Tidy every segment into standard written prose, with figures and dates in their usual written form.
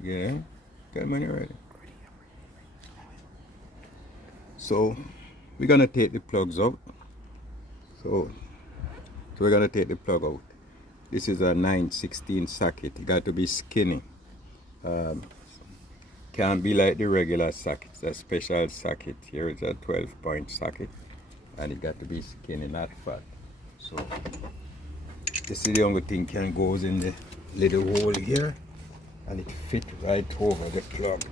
Yeah, got money ready. So we're gonna take the plugs out. So, so we're gonna take the plug out. This is a 916 socket. It got to be skinny. Can't be like the regular socket. It's a special socket. Here is a 12-point socket, and it got to be skinny, not fat. So this is the only thing can goes in the little hole here, and it fit right over the plug.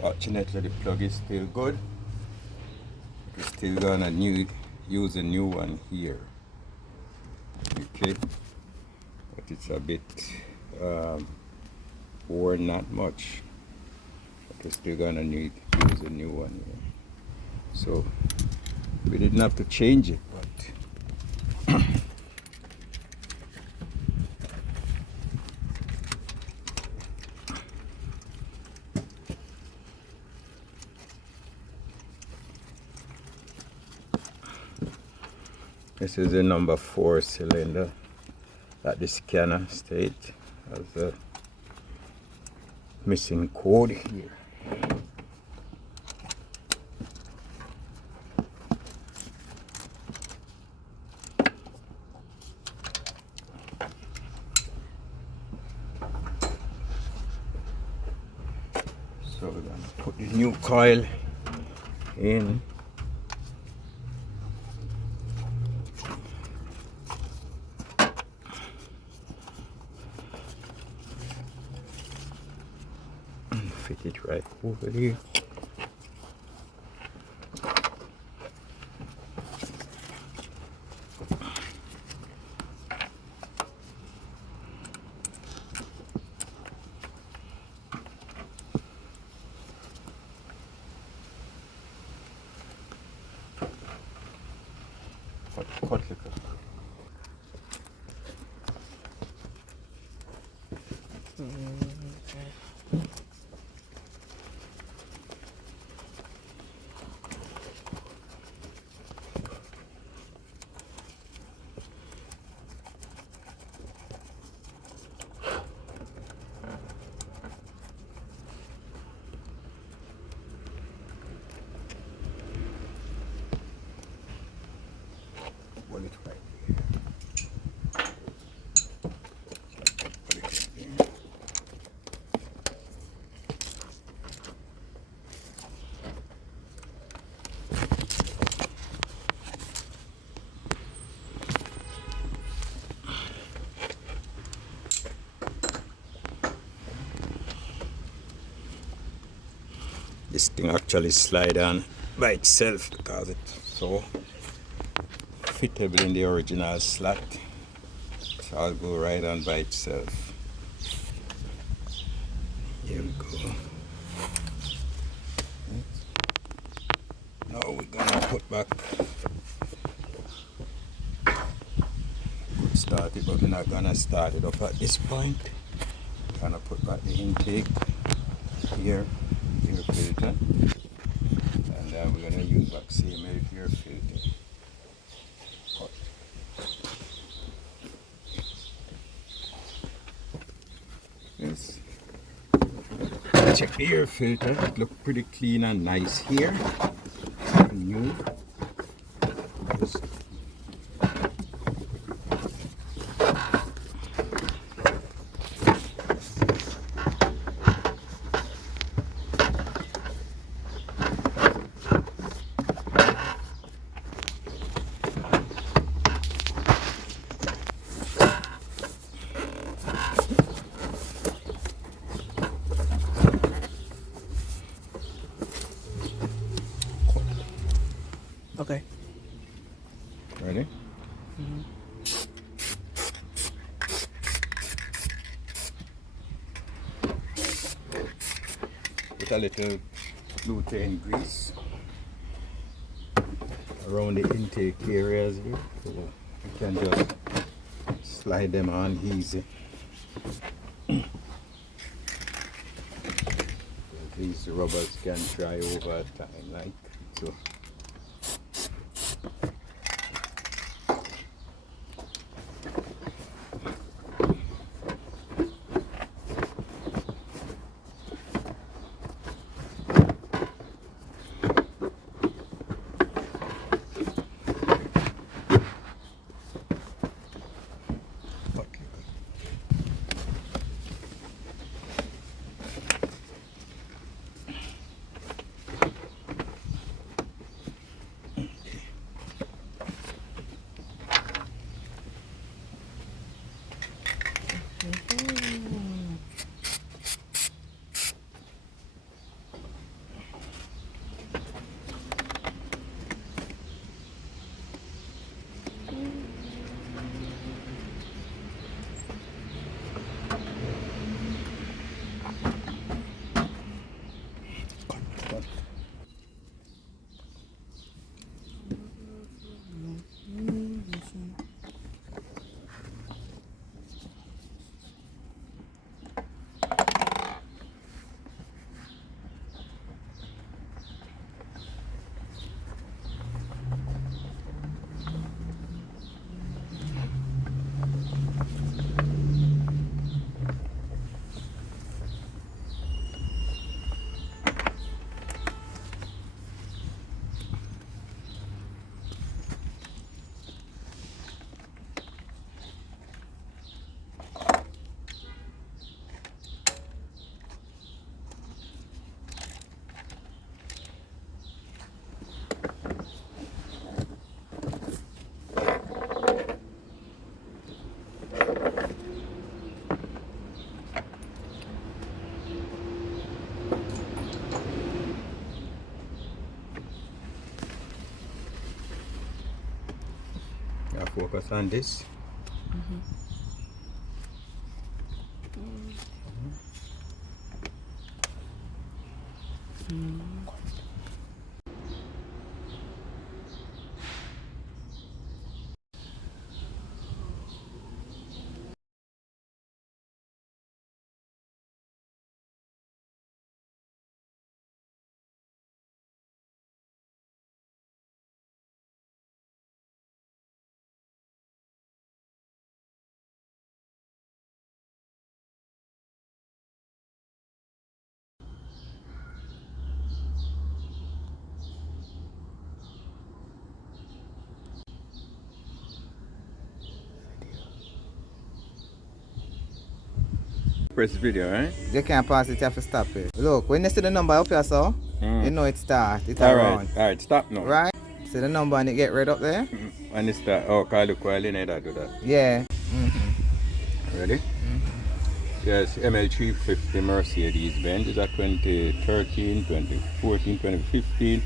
Fortunately, the plug is still good. We're still gonna use a new one here. Okay, but it's a bit worn, not much. But we're still gonna use a new one here. So we didn't have to change it, but this is a number 4 cylinder that the scanner state has a missing code here. So we're gonna put the new coil in. Fit it right over there. Cut like a bullet right here. Put it right there. This thing actually slide on by itself because it's so fittable in the original slot. So I'll go right on by itself. Here we go. Now we're gonna put back, start it, but we're not gonna start it up at this point. Gonna put back the intake here, air filter, and then we're gonna use back same air filter. Yes. Check the air filter. It looks pretty clean and nice here. New. Just Ready? Put a little butane grease around the intake areas here, so you can just slide them on easy. These rubbers can dry over time, like so. Now focus on this. Press video, right? You can't pass it, you have to stop it. Look, when you see the number up here, so you know it starts. It's around. Alright, stop now. Right? See the number and it get red up there? And it start. Oh, call the coil in there, do that. Yeah. Ready? Yes, ML350 Mercedes Benz is a 2013, 2014, 2015.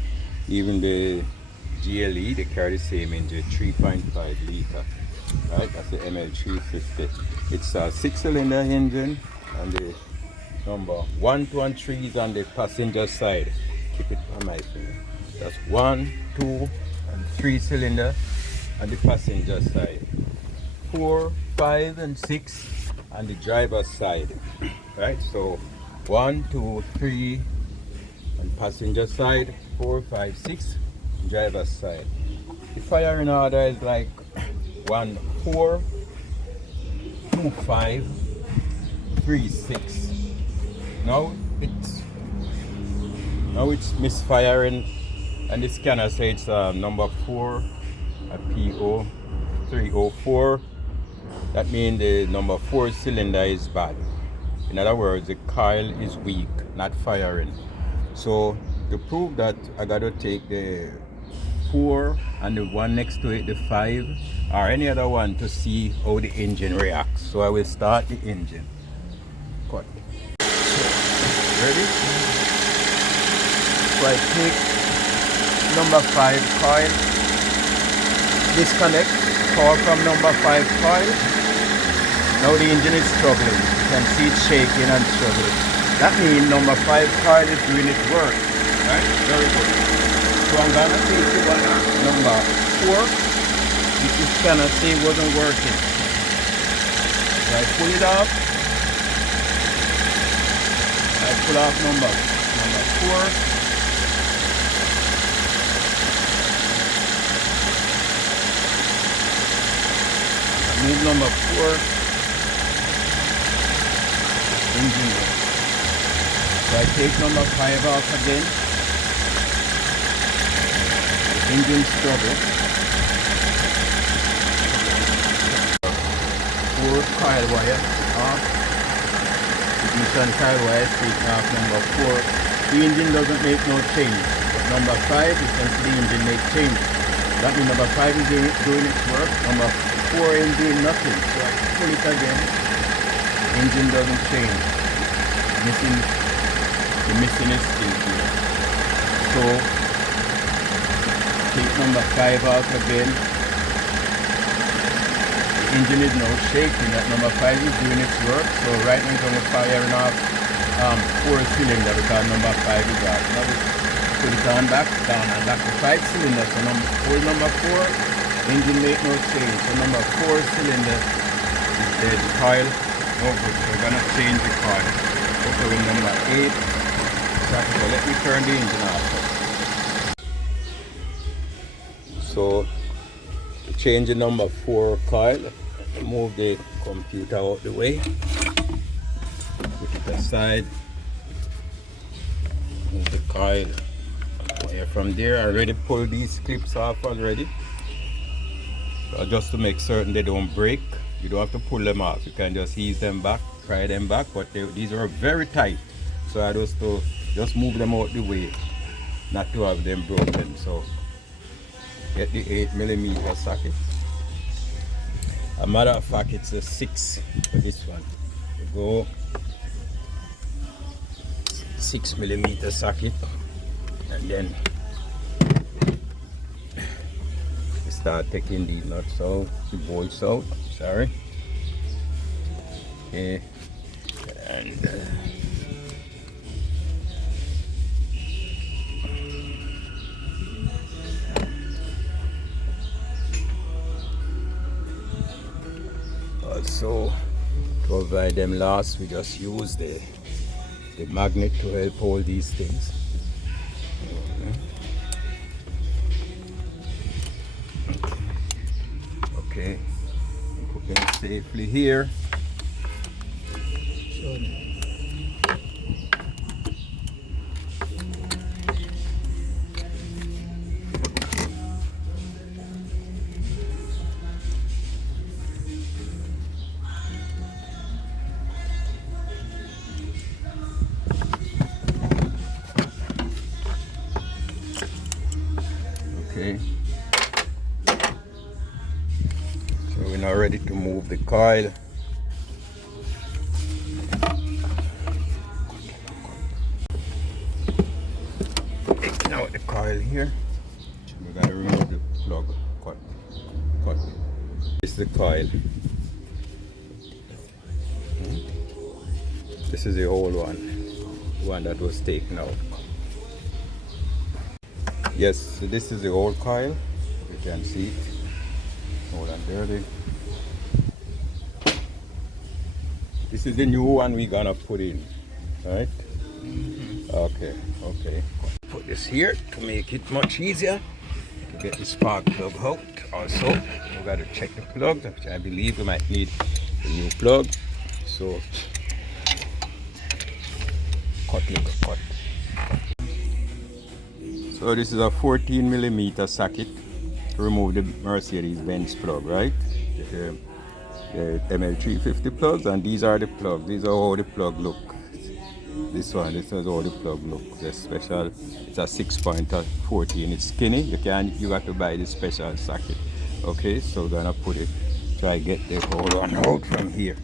Even the GLE, they carry the same engine, 3.5 liter. Right, that's the ML350. It's a 6-cylinder engine, and the number 1, 2, and 3 is on the passenger side. Keep it on my finger. That's 1, 2, and 3 cylinder on the passenger side. 4, 5, and 6 on the driver's side. Right, so 1, 2, 3 on passenger side, 4, 5, 6 driver's side. The firing order is like 1, 4, 2, 5, 3, 6. Now it's misfiring, and the scanner says it's number 4, a PO 304. That means the number 4 cylinder is bad. In other words, the coil is weak, not firing. So to prove that, I got to take the 4 and the one next to it, the 5, or any other one, to see how the engine reacts. So I will start the engine. Cut. Ready? So I take number 5 coil disconnect power from number 5 coil. Now the engine is struggling. You can see it shaking and struggling. That means number 5 coil is doing its work. Right? Very good. So I'm gonna take the one at number 4. This scanner say it wasn't working. So I pull it off. I pull off number 4. Move number 4, engine work. So I take number 5 off again, the engine struggle. 4 coil wire off, ignition coil wire taken off number 4. The engine doesn't make no change, but number 5 you can see the engine make change. That means number 5 is doing its work, number 4 ain't doing nothing. So I pull it again, engine doesn't change. The missing is still here. So take number 5 out again. The engine is now shaking. That number 5 is doing its work. So right now it's only firing off 4 cylinder because number 5 is out. Now we put it on back, down and back to 5 cylinder. So number 4. Engine make no change, so number 4 cylinder is dead. Coil, no good. So we're gonna change the coil. Okay, with number 8. So let me turn the engine off. So to change the number 4 coil, move the computer out the way. Put it aside. Move the coil wire from there. I already pulled these clips off already. Just to make certain they don't break, you don't have to pull them off. You can just ease them back, pry them back, but these are very tight. So I just move them out the way, not to have them broken. So get the 8mm socket. A matter of fact, it's a 6 for this one. You go 6mm socket, and then start taking these nuts out, the bolts out, sorry. Okay, and also to avoid them lost, we just use the magnet to help hold these things. Okay, put them safely here. Okay. So we're now ready to move the coil. Taking out the coil here. We gotta remove the plug. Cut. This is the coil. This is the old one. The one that was taken out. Yes, so this is the old coil. You can see it. Old and dirty. This is the new one we're gonna put in, right? Okay. Put this here to make it much easier to get the spark plug out. Also, we gotta check the plug, which I believe we might need a new plug. So, cut. So this is a 14mm socket to remove the Mercedes Benz plug, right? The ML350 plugs, and these are the plugs. These are how the plug look. This is how the plug look. The special, it's a 6.14. It's skinny. You got to buy the special socket. Okay, so we're gonna put it. Try get the whole one out from here.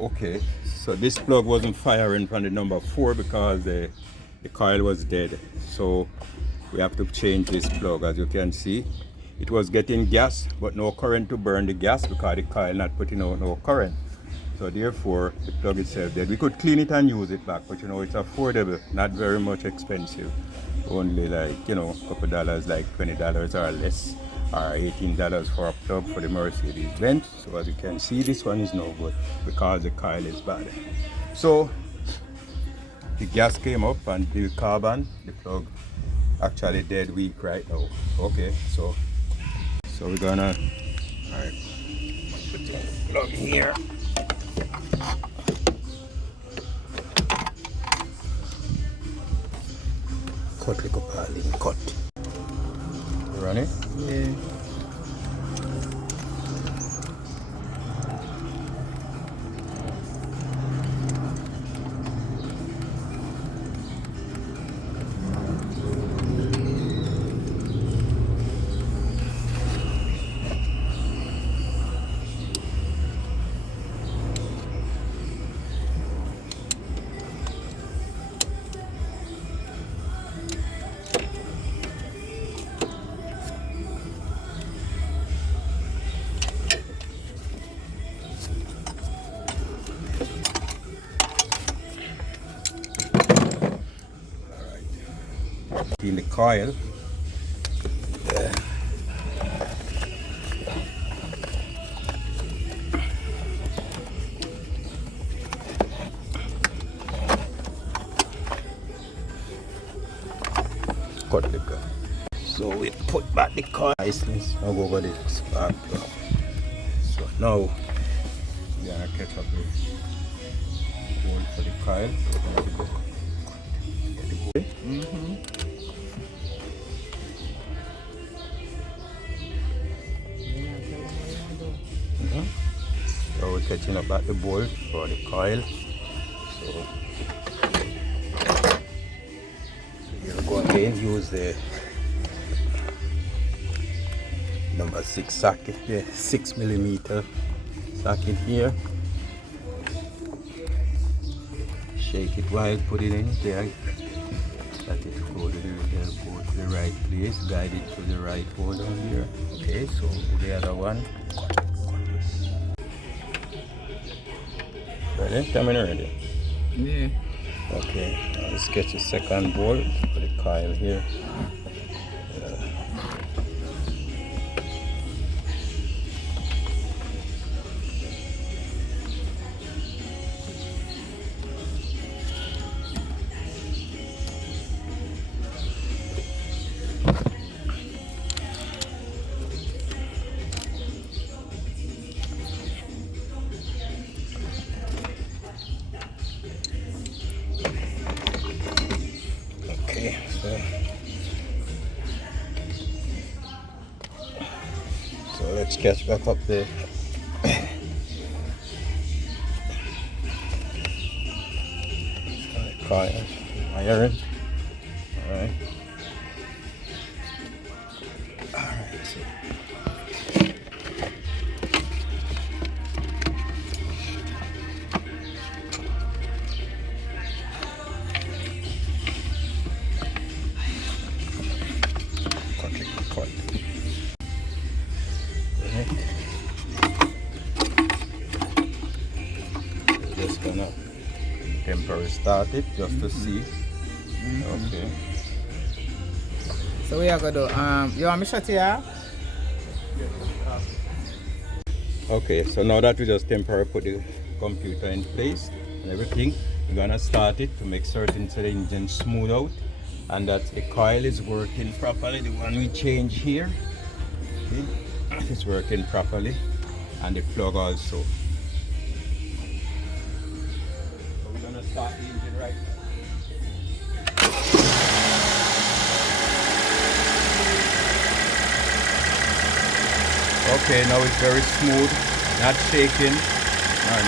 Okay, so this plug wasn't firing from the number 4 because the coil was dead. So we have to change this plug. As you can see, it was getting gas but no current to burn the gas because the coil not putting out no current. So therefore the plug itself dead. We could clean it and use it back, but you know, it's affordable, not very much expensive. Only like, you know, a couple dollars, like $20 or less, or $18 for a plug for the Mercedes Benz. So as you can see, this one is no good because the coil is bad. So the gas came up and the carbon, the plug actually dead weak right now. Okay, so we're gonna, all right, put the plug here. Cut like a paling cut. You run it? Yeah. In the coil. Cut the gun. So we put back the coil. Niceness. I'll go over the spark plug. So now we're gonna catch up the hole for the coil. So we're catching up at the bolt for the coil. So you'll go again, use the number 6 socket, the 6mm socket here. Shake it while put it in there. Let it go to the right place, guide it to the right hole down here. Okay, so the other one. Ready? Coming ready? Yeah. Okay, now let's get the second bolt for the coil here. Okay, so let's catch back up the coil iron. Alright. Alright, so cut. Just gonna temporarily start it just to see. Okay. So we are gonna do, you want me to shut here? Okay, so now that we just temporarily put the computer in place and everything, we're gonna start it to make certain so the engine smooth out and that the coil is working properly. The one we change here, okay, it's working properly, and the plug also. So we're gonna start the engine right now. Okay, now it's very smooth, not shaking,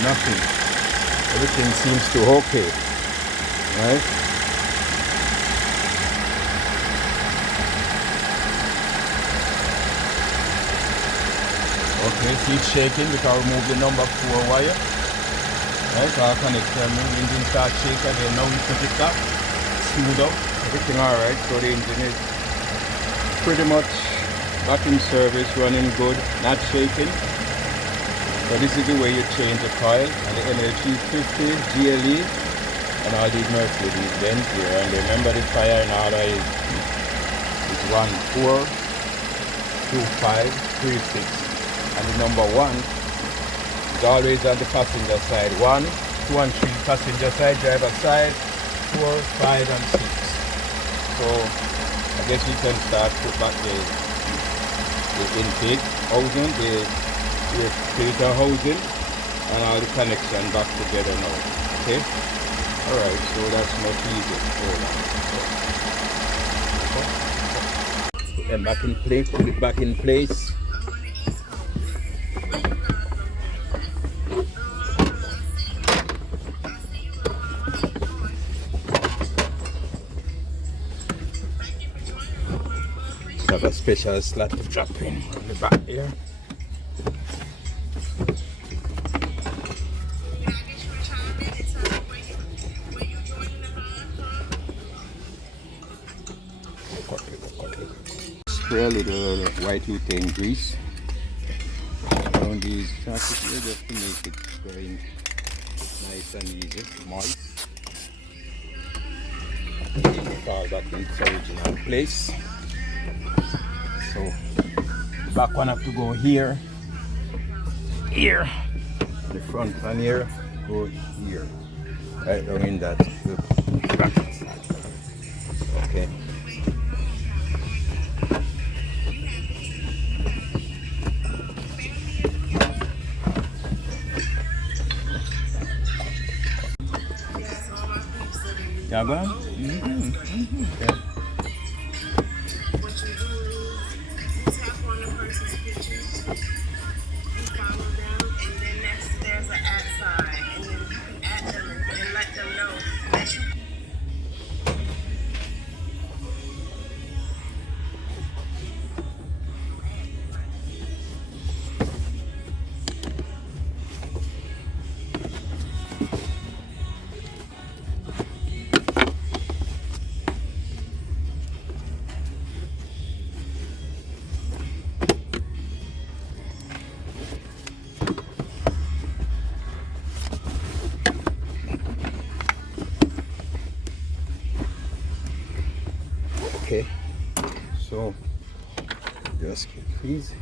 nothing. Everything seems to okay, right? Okay, keep shaking because we move the number 4 wire. Right, so our connection, engine start shake again. Now we put it up, smooth up, everything alright. So the engine is pretty much back in service, running good, not shaking. So this is the way you change the coil on the ML350, GLE, and all these Mercedes Benz here. And remember the firing order is 142536. And the number 1 is always on the passenger side. 1, 2 and 3 passenger side, driver side, 4, 5 and 6. So I guess we can start put back the intake housing, the filter housing, and all the connection back together now. Okay? Alright, so that's much easier. Put them back in place, put it back in place. Have a special slot to drop in on the back here. Spray a little white butane grease around these chassis here just to make it very nice and easy, moist. Put all back in its original place. So the back one have to go here, here, the front one here, go here, right down in that bracket. Okay. Yeah, go on. Okay. Okay, so just keep these.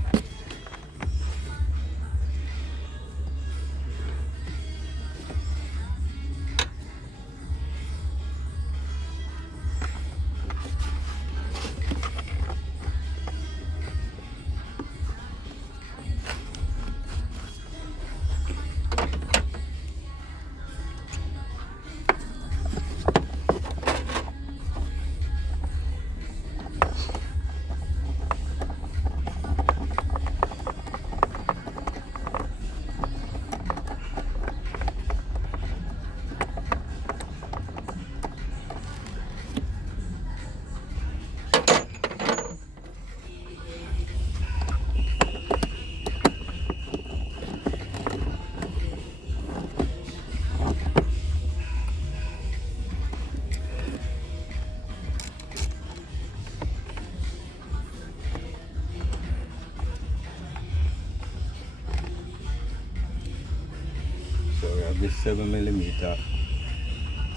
So we have this 7mm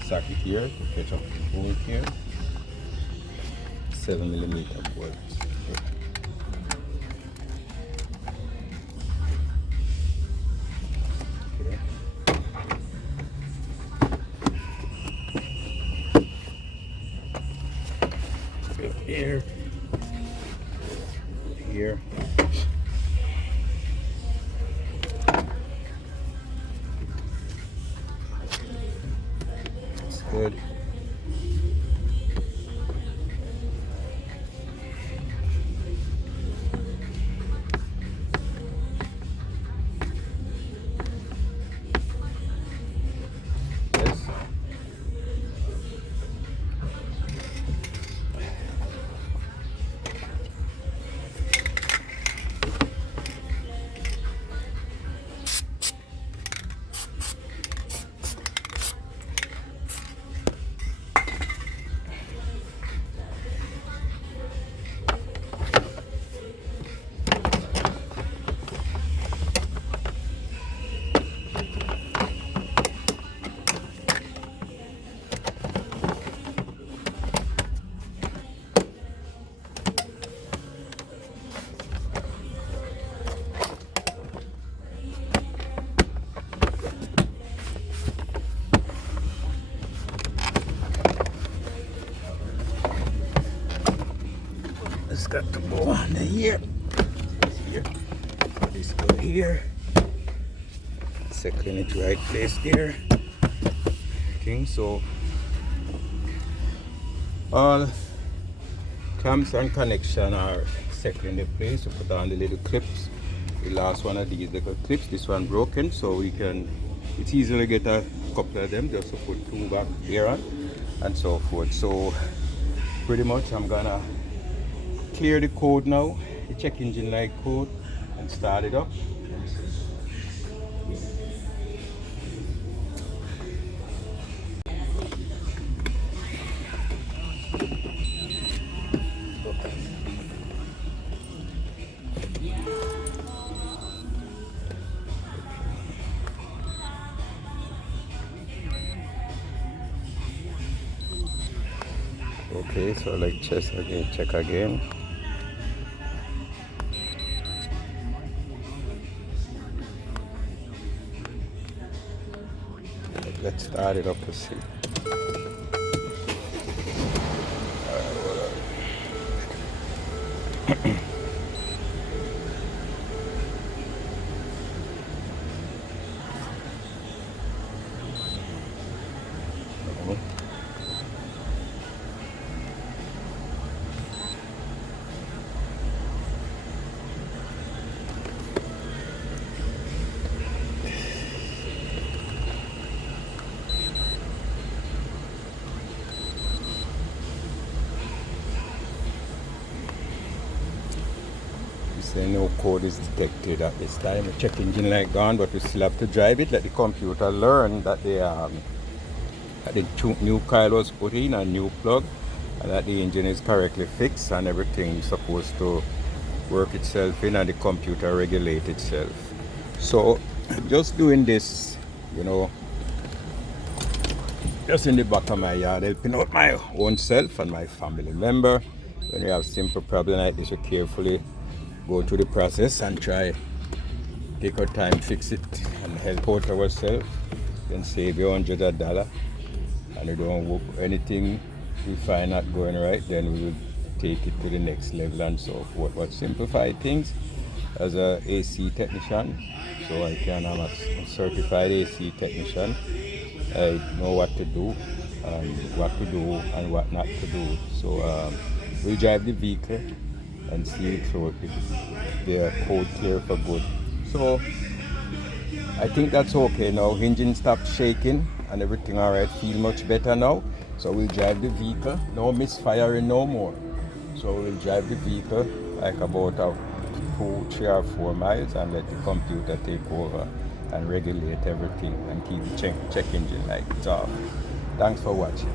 socket here to catch up the bolt here. 7mm bolt. Okay. Here. Here. Good. Yes. here. So this go here. Second it right place there. Okay, so all clamps and connection are second in the place. We put on the little clips. The last one of these little clips, this one broken, so we can, it's easy to get a couple of them, just to put two back there on and so forth. So pretty much I'm gonna clear the code now, the check engine light code, and start it up. Okay, so like check again. Let's start it up to see. Say no code is detected at this time. The check engine light gone, but we still have to drive it. Let the computer learn that the new coil was put in, a new plug, and that the engine is correctly fixed and everything is supposed to work itself in and the computer regulate itself. So just doing this, you know, just in the back of my yard, helping out my own self and my family member. When you have simple problem like this, you carefully go through the process and try take our time, fix it, and help out ourselves. Then save you $100, and you don't work anything we find not going right, then we will take it to the next level and so forth. But simplify things as a AC technician, so I can am a certified AC technician. I know what to do and what to do and what not to do. So we drive the vehicle and see it through the code clear for good. So I think that's okay now. Engine stopped shaking and everything alright, feel much better now. So we'll drive the vehicle, no misfiring no more. So we'll drive the vehicle like about 2, 3 or 4 miles and let the computer take over and regulate everything and keep the check engine lights off. Thanks for watching.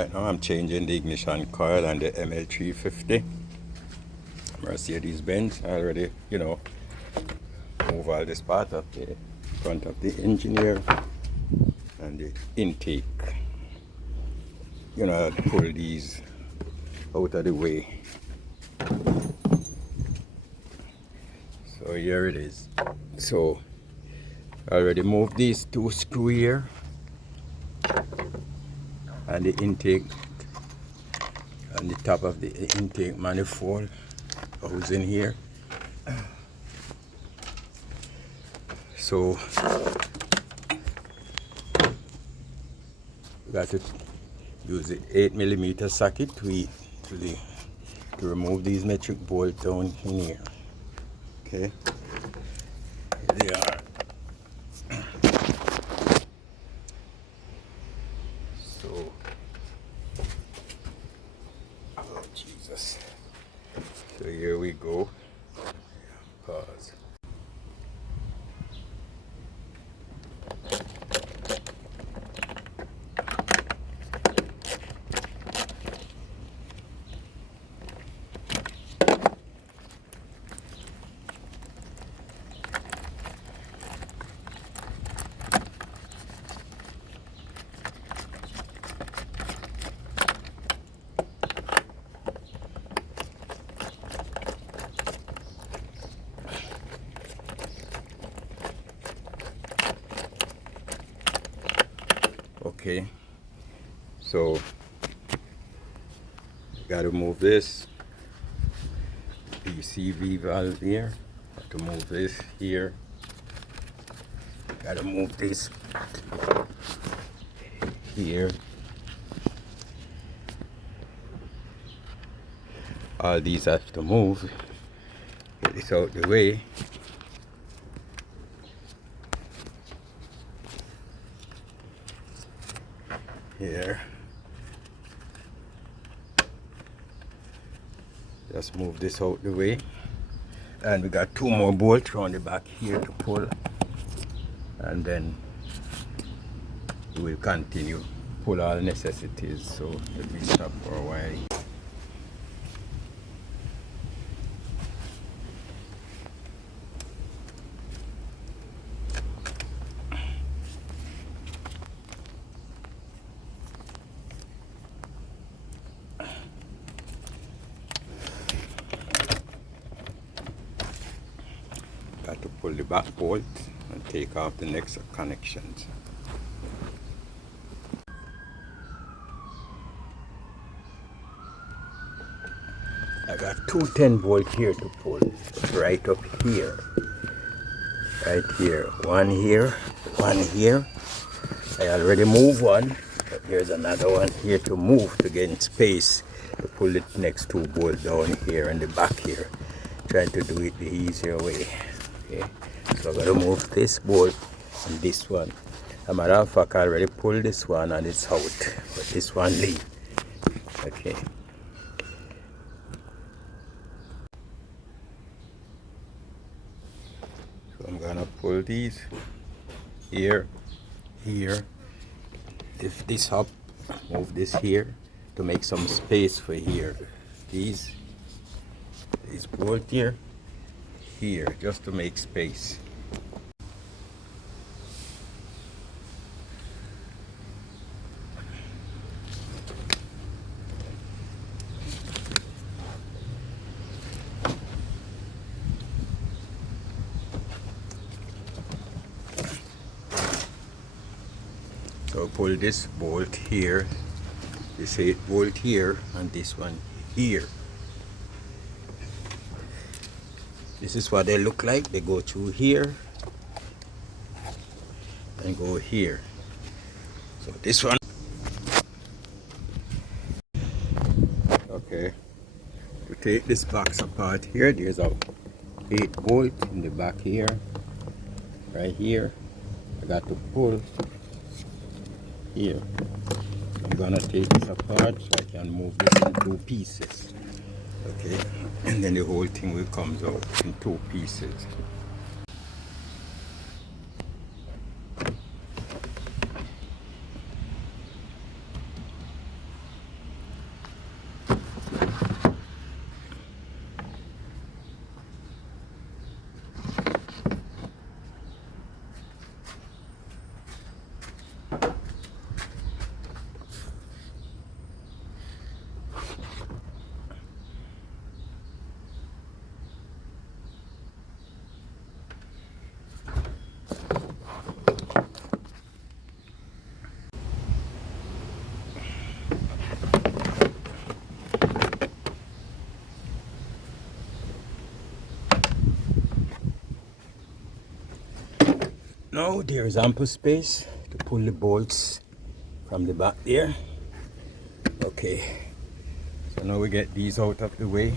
Right now I'm changing the ignition coil on the ML350 Mercedes Benz. I already, move all this part of the front of the engine here and the intake. I'll pull these out of the way. So here it is. So I already moved these two screws here and the intake on the top of the intake manifold goes in here. So we got to use the 8mm socket to remove these metric bolts down in here. Okay, here they are. So, oh Jesus. So here we go. Pause. Okay, so got to move this PCV valve here. Got to move this here. Got to move this here. All these have to move. Get this out the way. Here. Just move this out the way. And we got two more bolts on the back here to pull. And then we will continue. Pull all necessities. So let me stop for a while. Got to pull the back bolt and take off the next connections. I got two 10-volt here to pull, right up here. Right here. One here, one here. I already moved one, but there's another one here to move to get in space to pull the next two bolts down here and the back here. Trying to do it the easier way. Okay, so I gotta move this bolt and this one. As a matter of fact, I already pulled this one and it's out, but this one leave. Okay. So I'm gonna pull these here, here. Lift this up, move this here to make some space for here. These bolt here. Here, just to make space. So pull this bolt here, this 8-volt here, and this one here. This is what they look like. They go through here and go here. So this one. Okay. To take this box apart here, there's a 8-volt in the back here. Right here. I got to pull here. I'm gonna take this apart so I can move this in two pieces. Okay, and then the whole thing will come out in two pieces. now there is ample space to pull the bolts from the back there. Okay, so now we get these out of the way,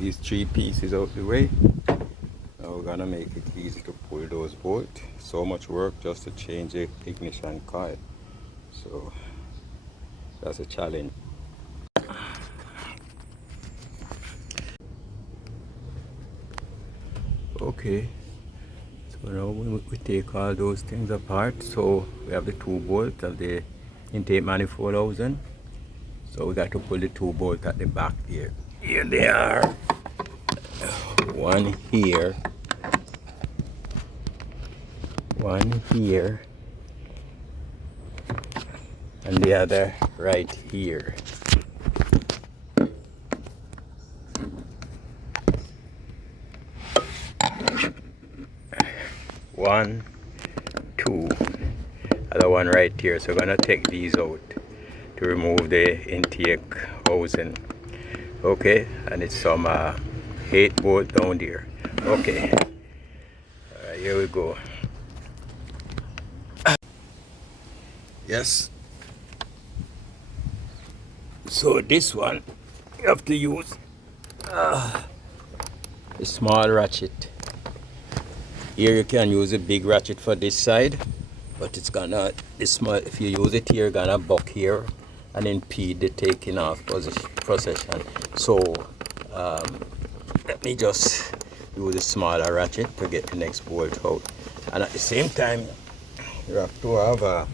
these 3 pieces out the way. Now we're gonna make it easy to pull those bolts. So much work just to change the ignition coil, so that's a challenge. Okay, so now we take all those things apart. So we have the 2 bolts of the intake manifold housing. So we got to pull the 2 bolts at the back there. Here they are. One here. One here. And the other right here. One, two, other one right here. So we're gonna take these out to remove the intake housing. Okay, and it's some 8 bolt down there. Okay, here we go. Yes. So this one you have to use a small ratchet. Here you can use a big ratchet for this side, but it's gonna, this small, if you use it here, gonna buck here and impede the taking off procession. So let me just use a smaller ratchet to get the next bolt out. And at the same time, you have to have a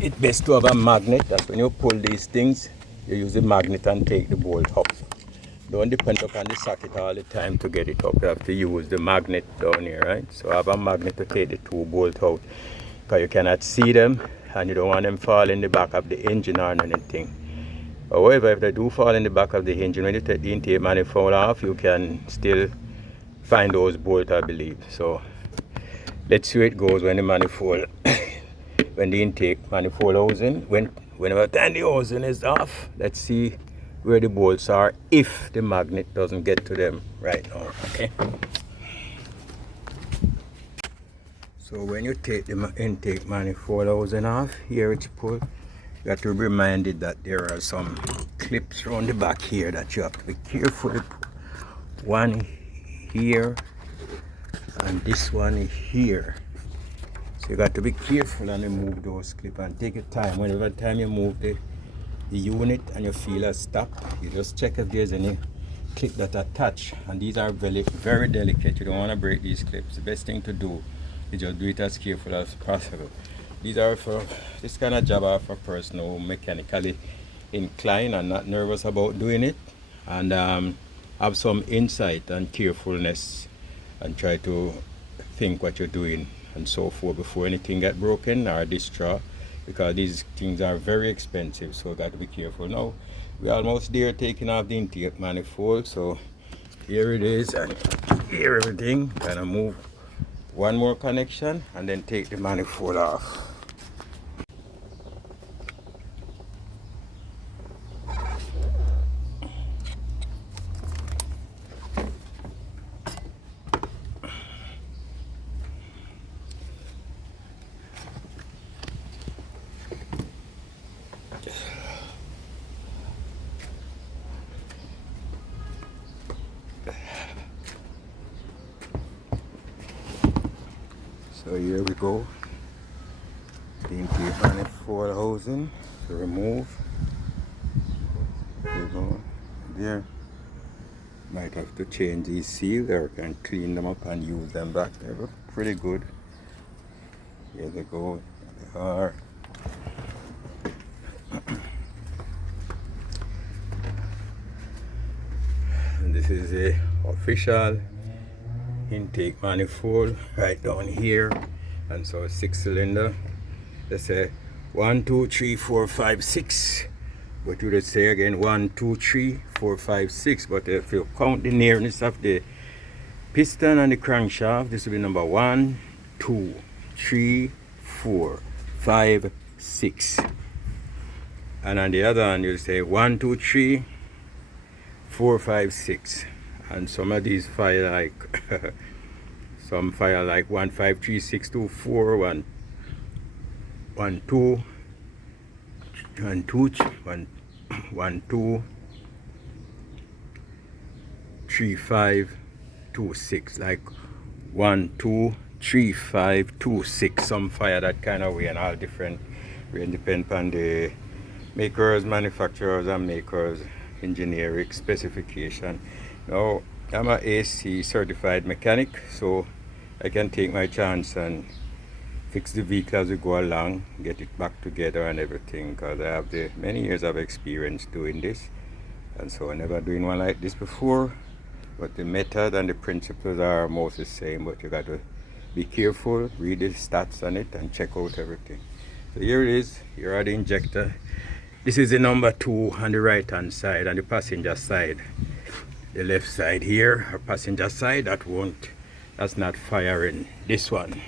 it's best to have a magnet. That's when you pull these things, you use a magnet and take the bolt up. Don't depend upon the socket all the time to get it up. You have to use the magnet down here, right? So have a magnet to take the 2 bolts out, because you cannot see them and you don't want them fall in the back of the engine or anything. However, if they do fall in the back of the engine, when you take the intake manifold off, you can still find those bolts, I believe. So let's see how it goes when the manifold when the intake manifold housing, whenever time the housing is off, let's see where the bolts are if the magnet doesn't get to them right now. Okay, so when you take the intake manifold housing off, here it's pulled, you have to be reminded that there are some clips around the back here that you have to be careful. One here and this one here. So you got to be careful and remove those clips and take your time. Whenever time you move the unit and you feel a stop, you just check if there's any clip that attach. And these are very, very delicate. You don't want to break these clips. The best thing to do is just do it as careful as possible. These are for, this kind of job are for person who mechanically inclined and not nervous about doing it, and have some insight and carefulness and try to think what you're doing and so forth before anything get broken or destroyed, because these things are very expensive. So got to be careful. Now we're almost there taking off the intake manifold. So here it is, and here everything. Gonna move one more connection and then take the manifold off. So here we go. The intake manifold housing to remove. There we go. There. Might have to change these seals, or can clean them up and use them back. They look pretty good. Here they go. They are. And this is a official intake manifold right down here, and so 6-cylinder. They say 1 2 3 4 5 6, but you would say again 1 2 3 4 5 6. But if you count the nearness of the piston and the crankshaft, this will be number 1 2 3 4 5 6, and on the other hand you'll say 1 2 3 4, 5, 6, and some of these fire like some fire like 1, 5, 3, 6, 2, 4, 1, 1, 2, 1, 2, 1, 1, 2, 3, 5, 2, 6, like 1, 2, 3, 5, 2, 6. Some fire that kind of way, and all different. Really depend on the makers, manufacturers, and makers engineering specification. Now I'm a AC certified mechanic, so I can take my chance and fix the vehicle as we go along, get it back together and everything, because I have the many years of experience doing this, and so I never doing one like this before. But the method and the principles are most the same, but you got to be careful, read the stats on it, and check out everything. So here it is. Here are the injector. This is the number 2 on the right hand side, on the passenger side. The left side here, or passenger side, that's not firing. This one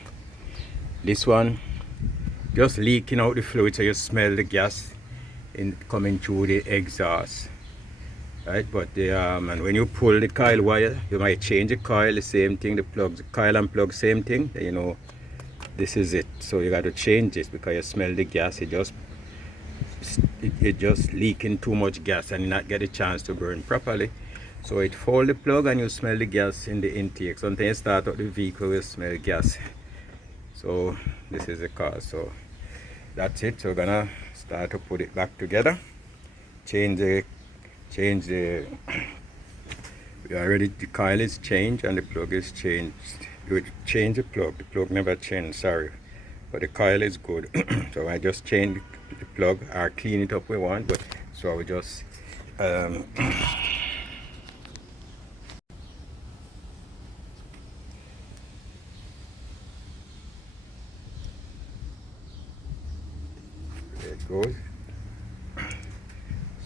just leaking out the fluid, so you smell the gas coming through the exhaust. Right, but and when you pull the coil wire, you might change the coil, the same thing, the plugs, coil and plug, same thing. You know, this is it. So you got to change this because you smell the gas. It just leaking too much gas and not get a chance to burn properly. So it fold the plug and you smell the gas in the intake. Sometimes you start up the vehicle, you smell gas. So this is the cause. So that's it. So we're gonna start to put it back together. The coil is changed and the plug is changed. You change the plug never changed, sorry, but the coil is good. So I just change the plug or clean it up we want, but so I will just there it goes.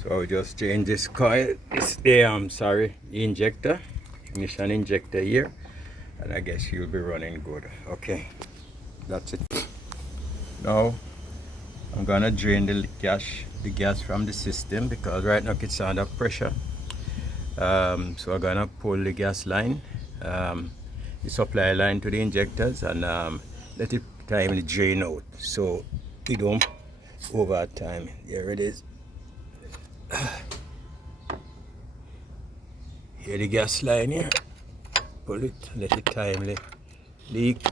So I'll just change this coil, the injector, ignition injector here, and I guess you'll be running good. Okay, that's it. Now I'm gonna drain the gas from the system because right now it's under pressure. So I'm gonna pull the gas line, the supply line to the injectors, and let it timely drain out so it don't over time. Here it is. Here the gas line here. Pull it, let it timely leak.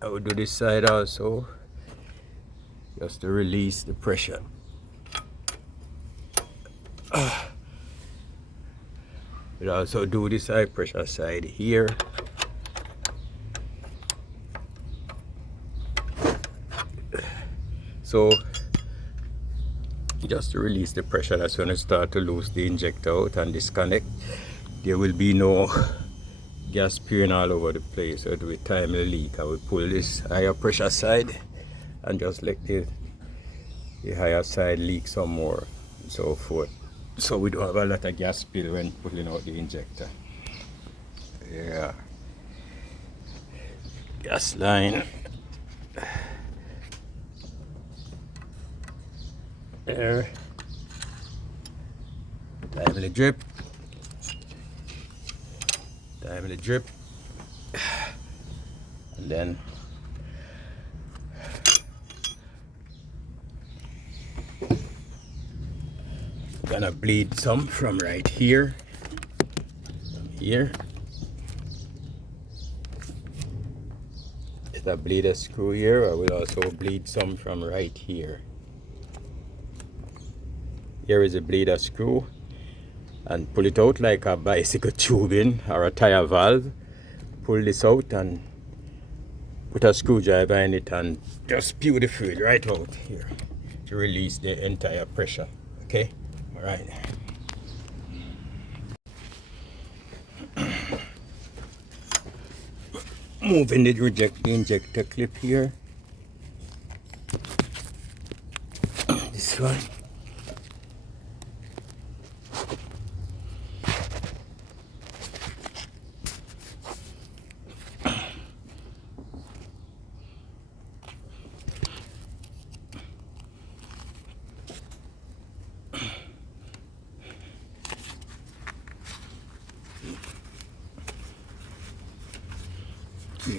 I will do this side also, just to release the pressure. We'll also do this high pressure side here. So just to release the pressure, that's when I start to lose the injector out and disconnect. There will be no gas spraying all over the place, so it will timely leak. I will pull this higher pressure side and just let the higher side leak some more and so forth, so we don't have a lot of gas spill when pulling out the injector. Yeah, gas line there, timely drip, and then gonna bleed some from right here, If I bleed a screw here, I will also bleed some from right here. Here is a bleeder screw, and pull it out like a bicycle tubing or a tire valve. Pull this out and put a screwdriver in it and just spew the fluid right out here to release the entire pressure. Okay, all right. Moving the injector clip here. This one.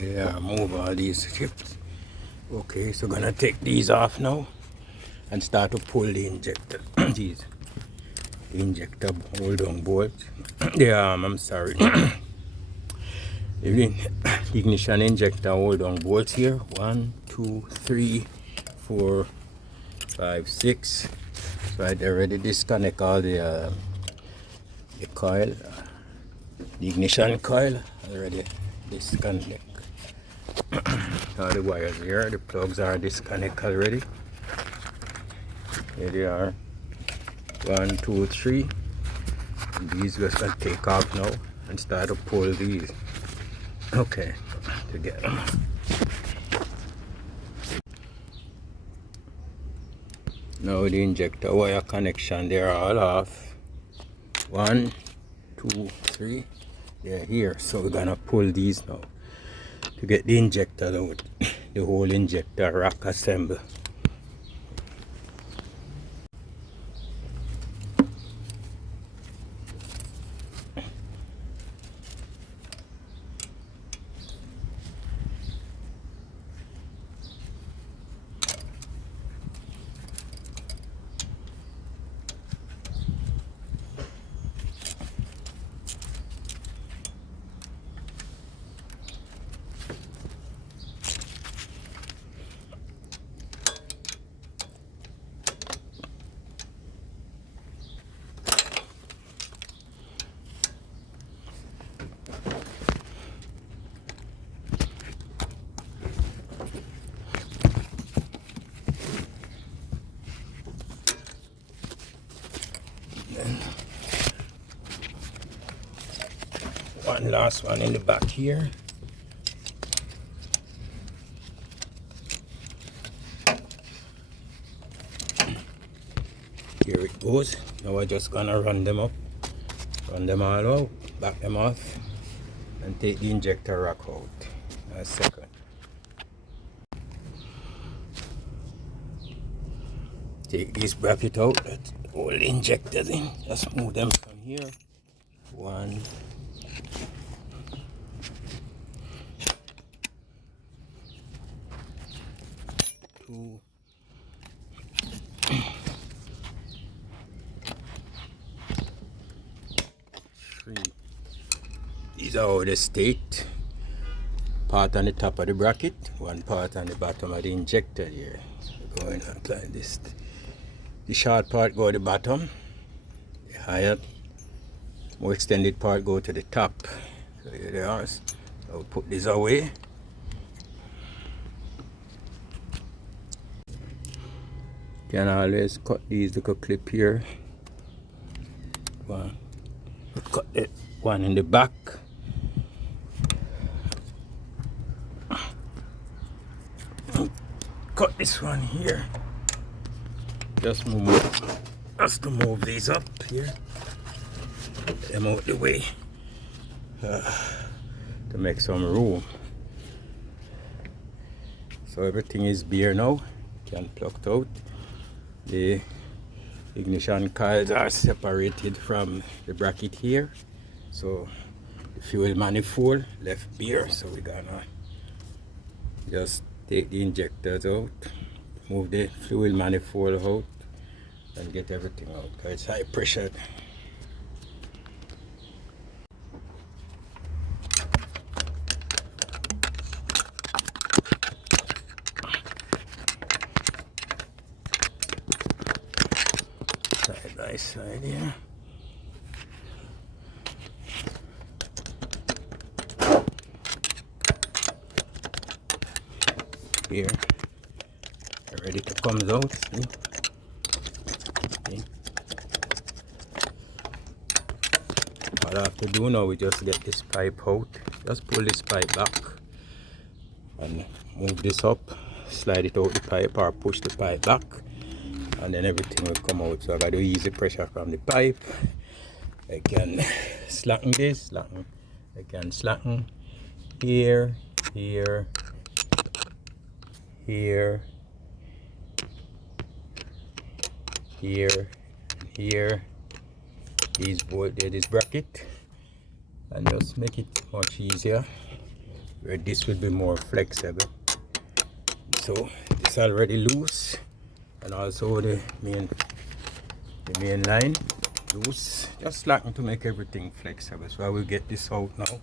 Yeah, move all these chips. Okay, so gonna take these off now and start to pull the injector. These injector hold on bolt. I'm sorry. The ignition injector hold on bolts here. 1, 2, 3, 4, 5, 6. So I already disconnect all the coil, the ignition coil. Already disconnect all the wires here. The plugs are disconnected already. Here they are. 1, 2, 3. And these just gonna take off now and start to pull these. Okay, together. Now the injector wire connection, they're all off. 1, 2, 3. They're here. So we're gonna pull these now to get the injector out. The whole injector rack assemble. One last one in the back here. Here it goes. Now we're just gonna run them up, run them all out, back them off, and take the injector rack out. A second. Take this bracket out, that's all the injectors in. Just move them from here. 1, 2, 3. These are all the state. Part on the top of the bracket, one part on the bottom of the injector here. So we're going to apply this. The short part go to the bottom. The higher, more extended part go to the top. So here they are. So I'll put this away. Can always cut these little clip here. Cut that one in the back. Cut this one here. Just to move these up here. Get them out the way to make some room. So everything is bare now. Can plucked out. The ignition coils are separated from the bracket here. So the fuel manifold left bare. So we're gonna just take the injectors out, move the fuel manifold out, and get everything out because it's high pressure. Side by side here. Here, they're ready to come out. See? See? All I have to do now is just get this pipe out. Just pull this pipe back and move this up, slide it out the pipe or push the pipe back, and then everything will come out. So I got to ease the pressure from the pipe. I can slacken this, slacken. I can slacken here, here, here, here, here. These bolt there, this bracket, and just make it much easier where this will be more flexible. So it's already loose, and also the main line loose, just slacking to make everything flexible. So I will get this out now.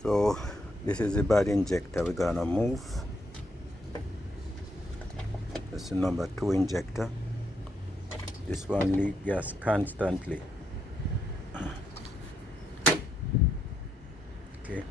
So this is the bad injector we're gonna move. That's the number 2 injector. This one leaks gas constantly. Okay.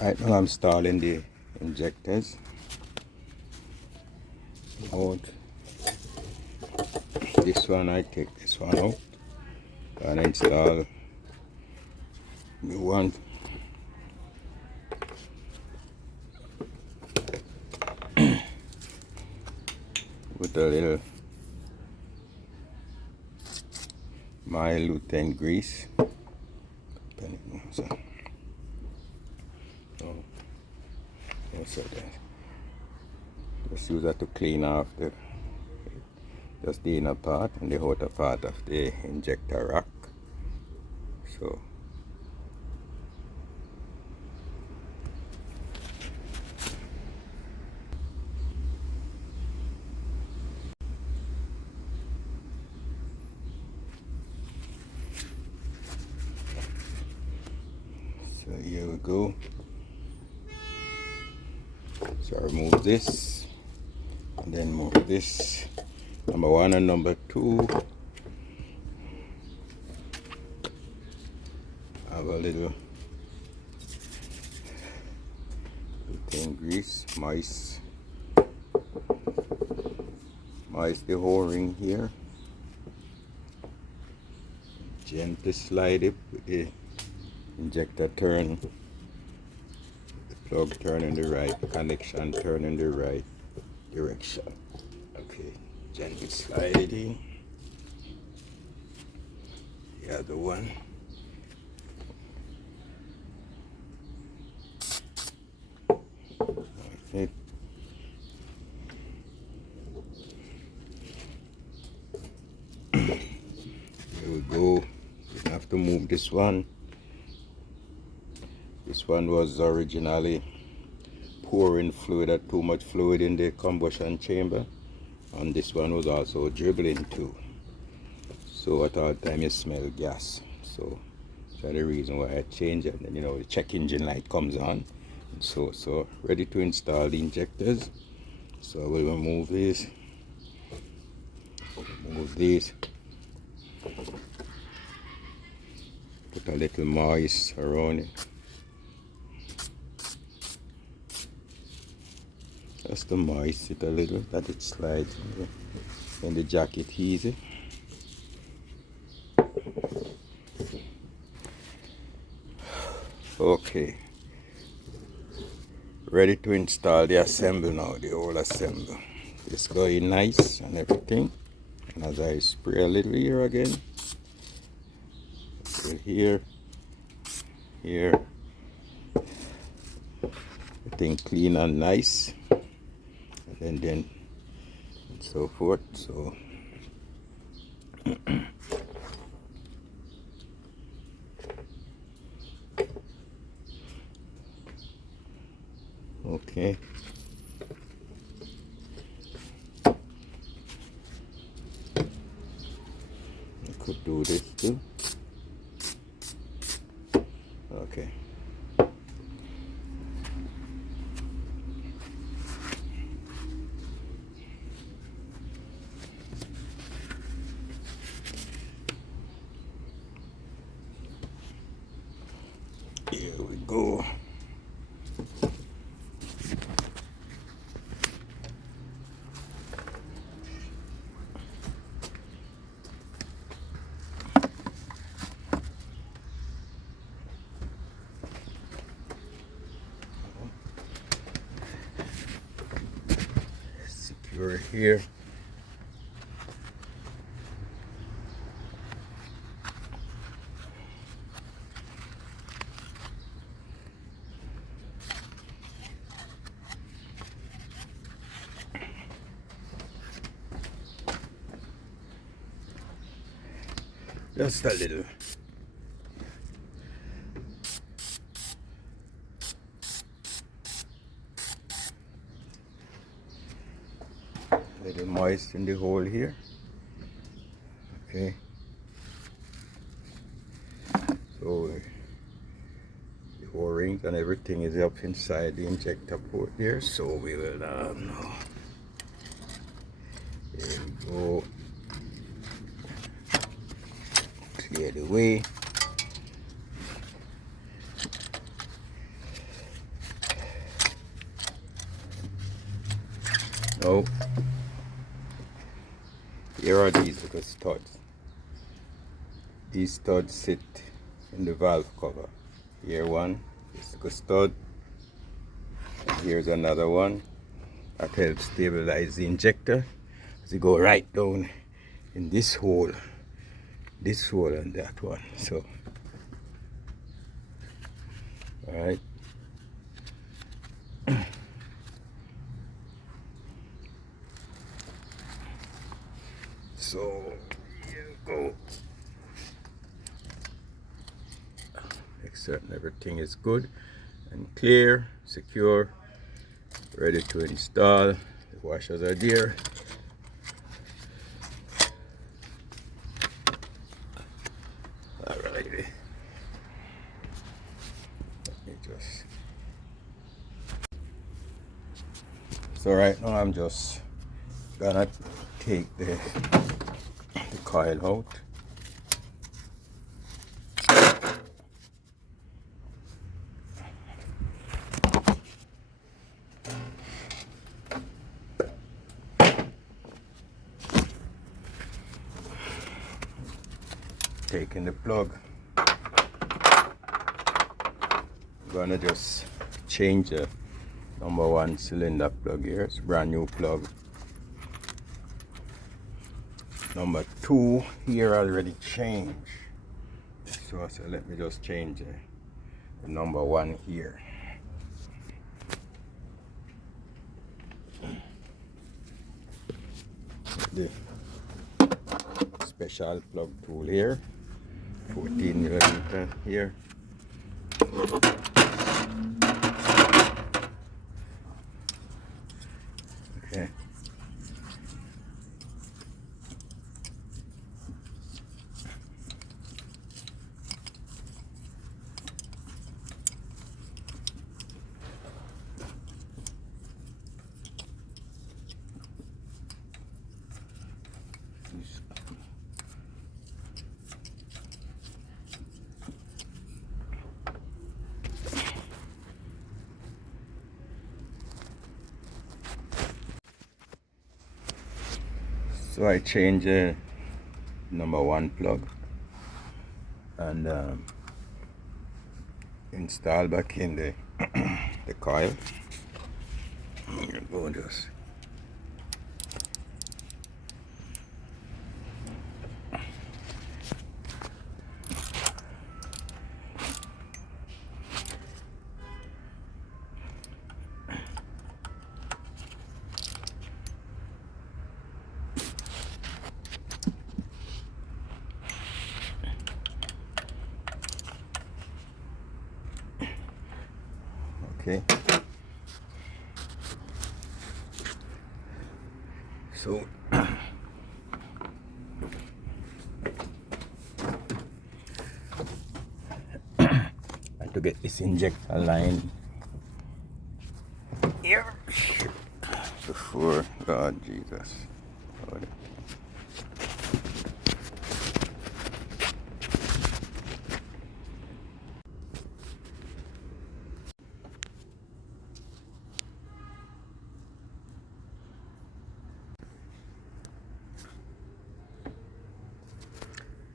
Right now I'm installing the injectors. Out. This one I take this one out and install the one. With a little mild lutein grease. Just use that to clean off just the inner part and the outer part of the injector rack. So here we go. So I remove this and then move this, number 1 and number 2. Have a little lutein grease, moist the O-ring here. Gently slide it with the injector turn, the plug turn in the right, connection turn in the right direction. Okay, gently slide it in. The other one. have to move this one. This one was originally pouring fluid, had too much fluid in the combustion chamber, and this one was also dribbling too. So at all time you smell gas. So that's the reason why I changed it. And the check engine light comes on. So ready to install the injectors. So I will remove this. Move this. Put a little moist around it. Just to moist it a little, that it slides in the jacket easy. Okay, ready to install the assembly now, the whole assembly. It's going nice and everything. And as I spray a little here again, here, everything clean and nice, and then so forth. So okay. I could do this too. Okay. Here we go. Secure here. Just a little. Little moist in the hole here. Okay. So the O-rings and everything is up inside the injector port there. So we will there we go. Clear the way. Now, here are these little studs. These studs sit in the valve cover. Here one, this little stud. And here's another one that helps stabilize the injector as you go right down in this hole and that one. So, all right. So here we go. Make certain everything is good and clear, secure, ready to install. The washers are there. Alright. Let me just. So right now I'm just gonna take the coil out. Taking the plug. I'm gonna just change the #1 cylinder plug here. It's a brand new plug. #2 here already changed. So let me just change the #1 here. The special plug tool here. 14mm here. Okay. So I change the number 1 plug and install back in the the coil. Go just. Okay. So and to get this injector line here before God Jesus. Lord.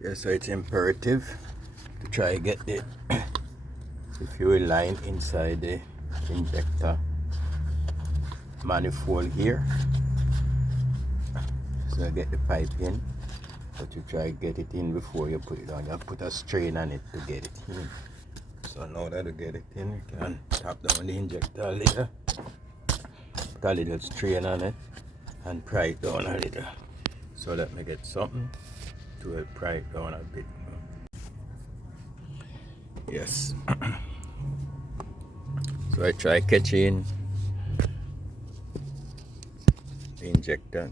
Yeah, so it's imperative to try get the fuel line inside the injector manifold here. So I get the pipe in, but you try get it in before you put it on. You put a strain on it to get it in. So now that you get it in, you can tap down the injector later, put a little strain on it and pry it down a little. So let me get something to help pry it down a bit. Yes. So I try catching the injector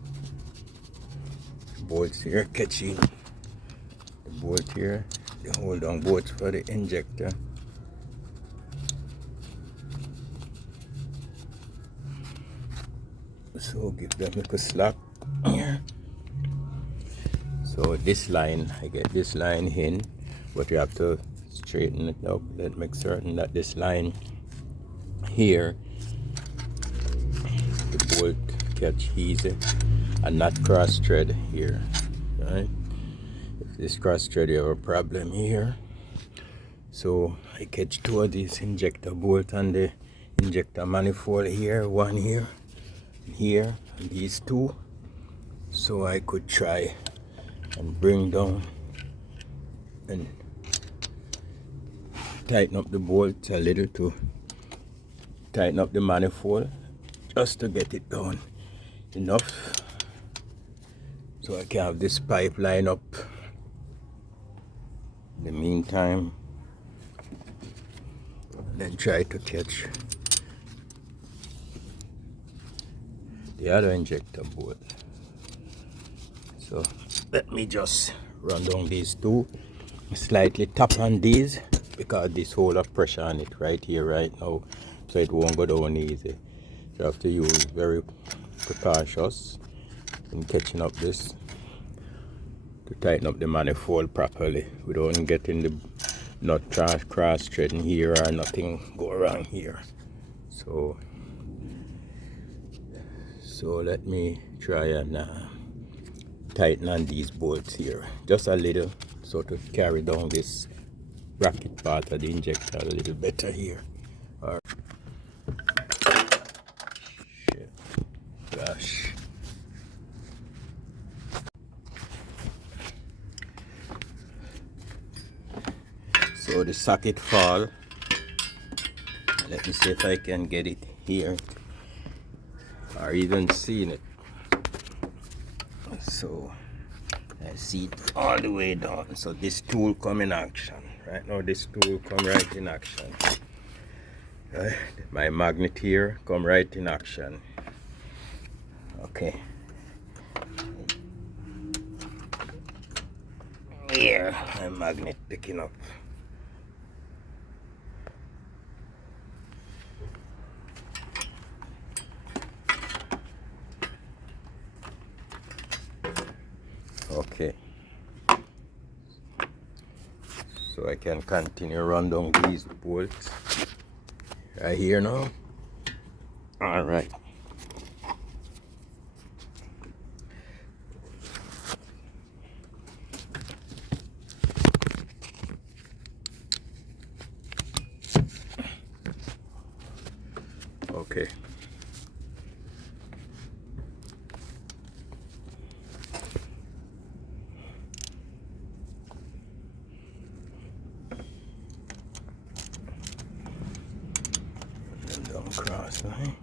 bolts here, catching the bolt here, the hold on bolts for the injector. So give them like a slack here. So this line, I get this line in, but you have to straighten it up. Let's make certain that this line here, the bolt catch easy and not cross thread here, right? If this cross thread, you have a problem here. So I catch 2 of these injector bolt and the injector manifold here, one here and here, and these 2. So I could try and bring down and tighten up the bolts a little to tighten up the manifold just to get it down enough so I can have this pipe line up. In the meantime, then try to catch the other injector bolt. So let me just run down these 2, slightly tap on these because this hold of pressure on it right here right now, so it won't go down easy. You have to use very precautious in catching up this to tighten up the manifold properly without getting the nut cross threading here or nothing go around here. So let me try and tighten on these bolts here just a little, so to carry down this bracket part of the injector a little better here. All right. Shit. Gosh. So the socket fall. Let me see if I can get it here or even seeing it. So I see it all the way down. So this tool come in action. Right now this tool come right in action. Right? My magnet here come right in action. Okay. Here, my magnet picking up. Okay. So I can continue run down these bolts right here now. All right. Okay. And down cross line.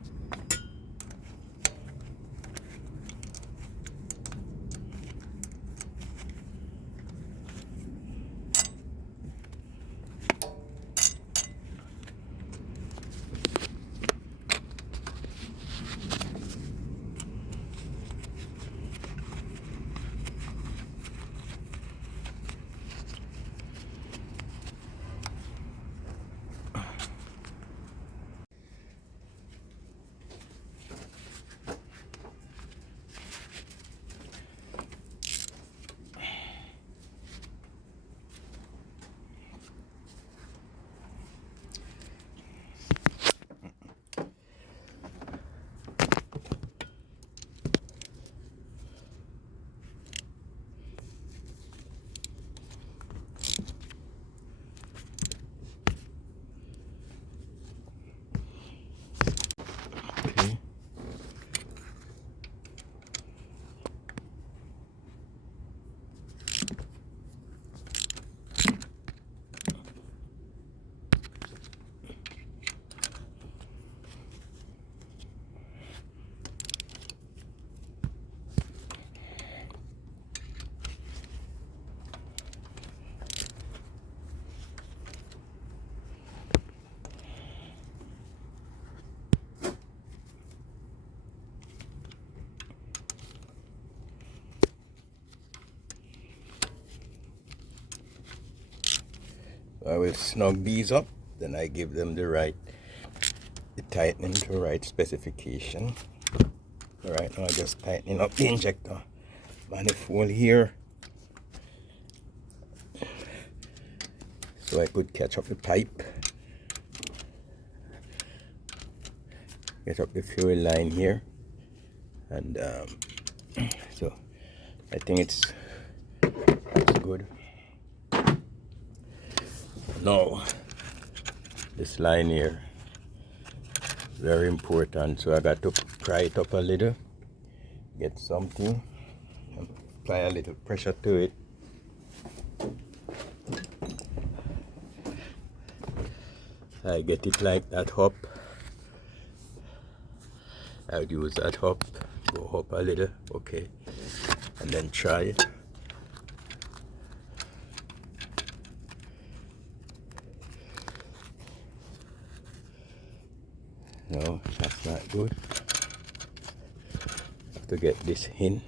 Okay. I will snug these up, then I give them the tightening to the right specification. Alright, now I'm just tightening up the injector manifold here so I could catch up the pipe, get up the fuel line here, and so I think it's good. Now this line here, very important, so I got to pry it up a little, get something, apply a little pressure to it. I get it like that up. I would use that up, go up a little, okay, and then try it. No, that's not good. Have to get this in.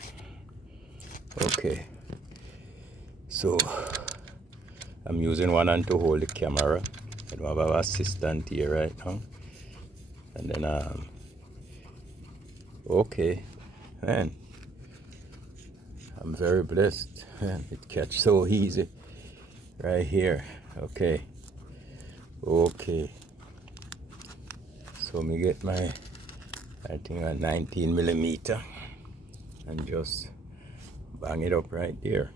Okay. So I'm using one hand to hold the camera. I don't have an assistant here right now. And then okay. Man, I'm very blessed. Man, it catch so easy right here. Okay. Okay. So me get my, I think a 19mm and just bang it up right there.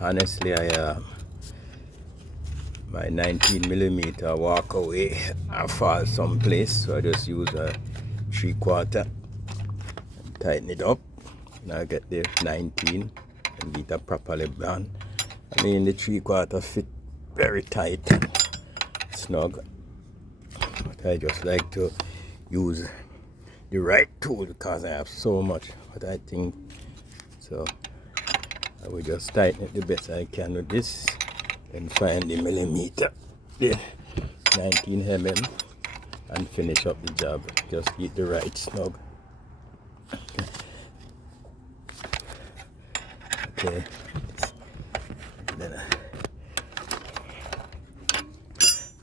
Honestly, my 19mm walk away and fall someplace, so I just use a 3/4 and tighten it up. Now get the 19 and get it properly done. I mean, the 3/4 fit very tight, snug. But I just like to use the right tool because I have so much. But I think so. I will just tighten it the best I can with this and find the millimeter, the 19 mm, and finish up the job. Just get the right snug. Okay. Then I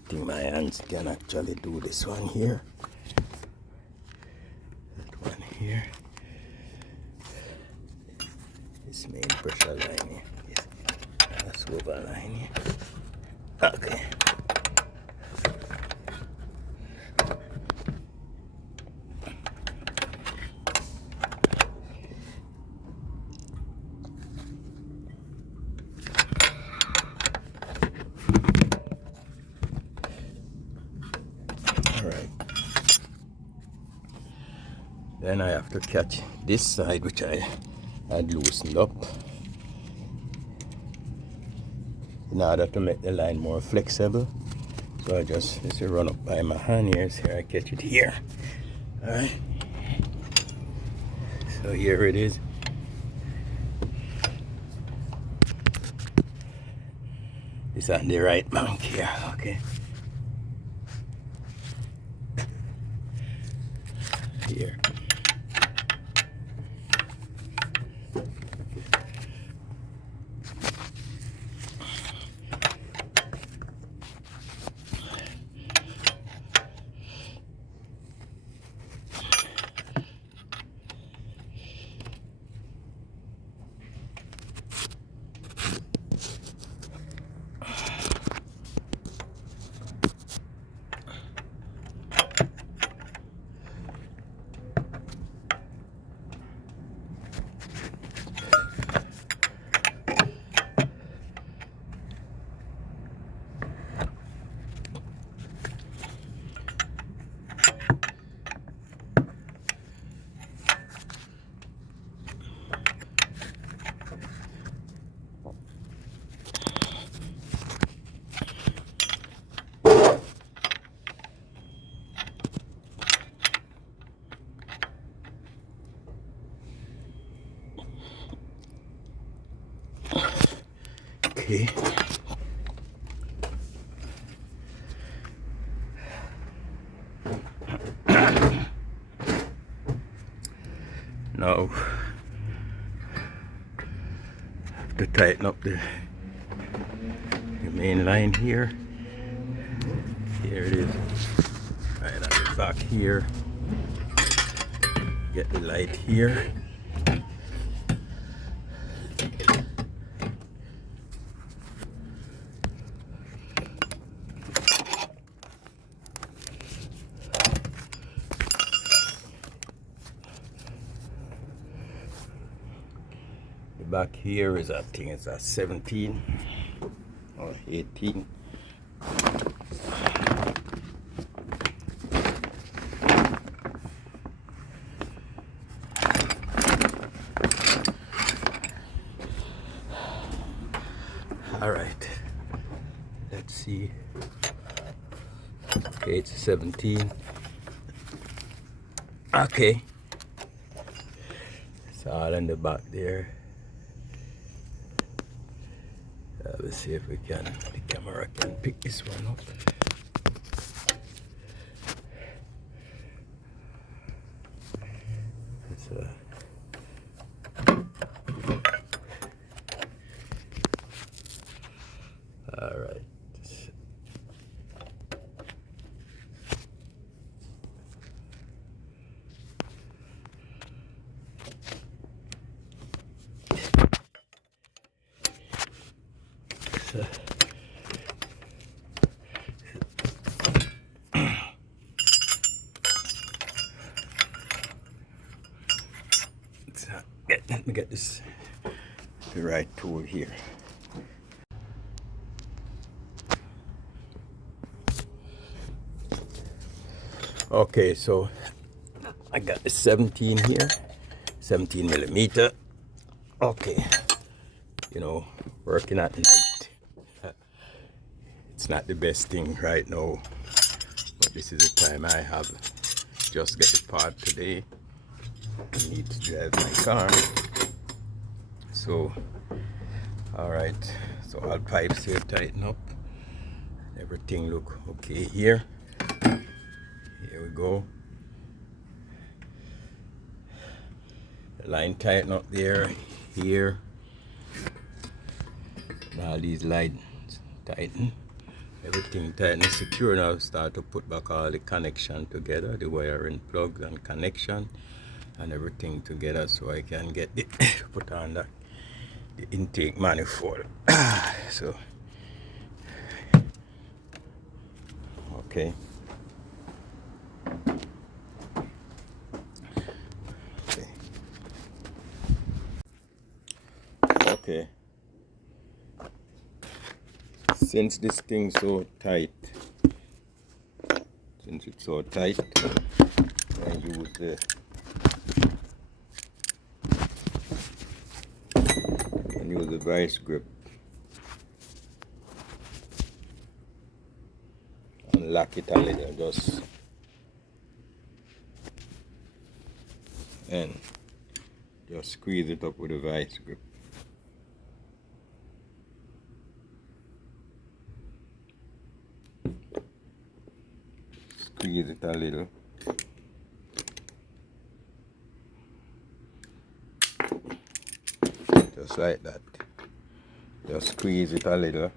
think my hands can actually do this one here. That one here. This main pressure line here. Yes. That's over line here. Okay. Alright. Then I have to catch this side, which I had loosened up in order to make the line more flexible. So I just run up by my hand here. See, I catch it here. Alright. So here it is. It's on the right bank here. Okay. Here. Okay. Now have to tighten up the main line here. Here it is. Right at the back here. Get the light here. Back here is, I think it's a 17 or 18. All right, let's see. Okay, it's a 17. Okay, it's all in the back there. Let's see if we can, the camera can pick this one up. All right. Let me get this, the right tool here. Okay, so I got the 17 here, 17 millimeter. Okay, you know, working at night, it's not the best thing right now, but this is the time I have. Just get the part today. I need to drive my car. So, alright, so all pipes here tighten up. Everything look okay here. Here we go. The line tighten up there, here. All these lines tighten. Everything tighten and secure. Now start to put back all the connection together, the wiring plugs and connection and everything together, so I can get the put on the intake manifold. So okay. Okay. Since this thing's so tight, since it's so tight, I use the vice grip and lock it a little, just and just squeeze it up with the vice grip. Squeeze it a little. Just like that. Just squeeze it a little.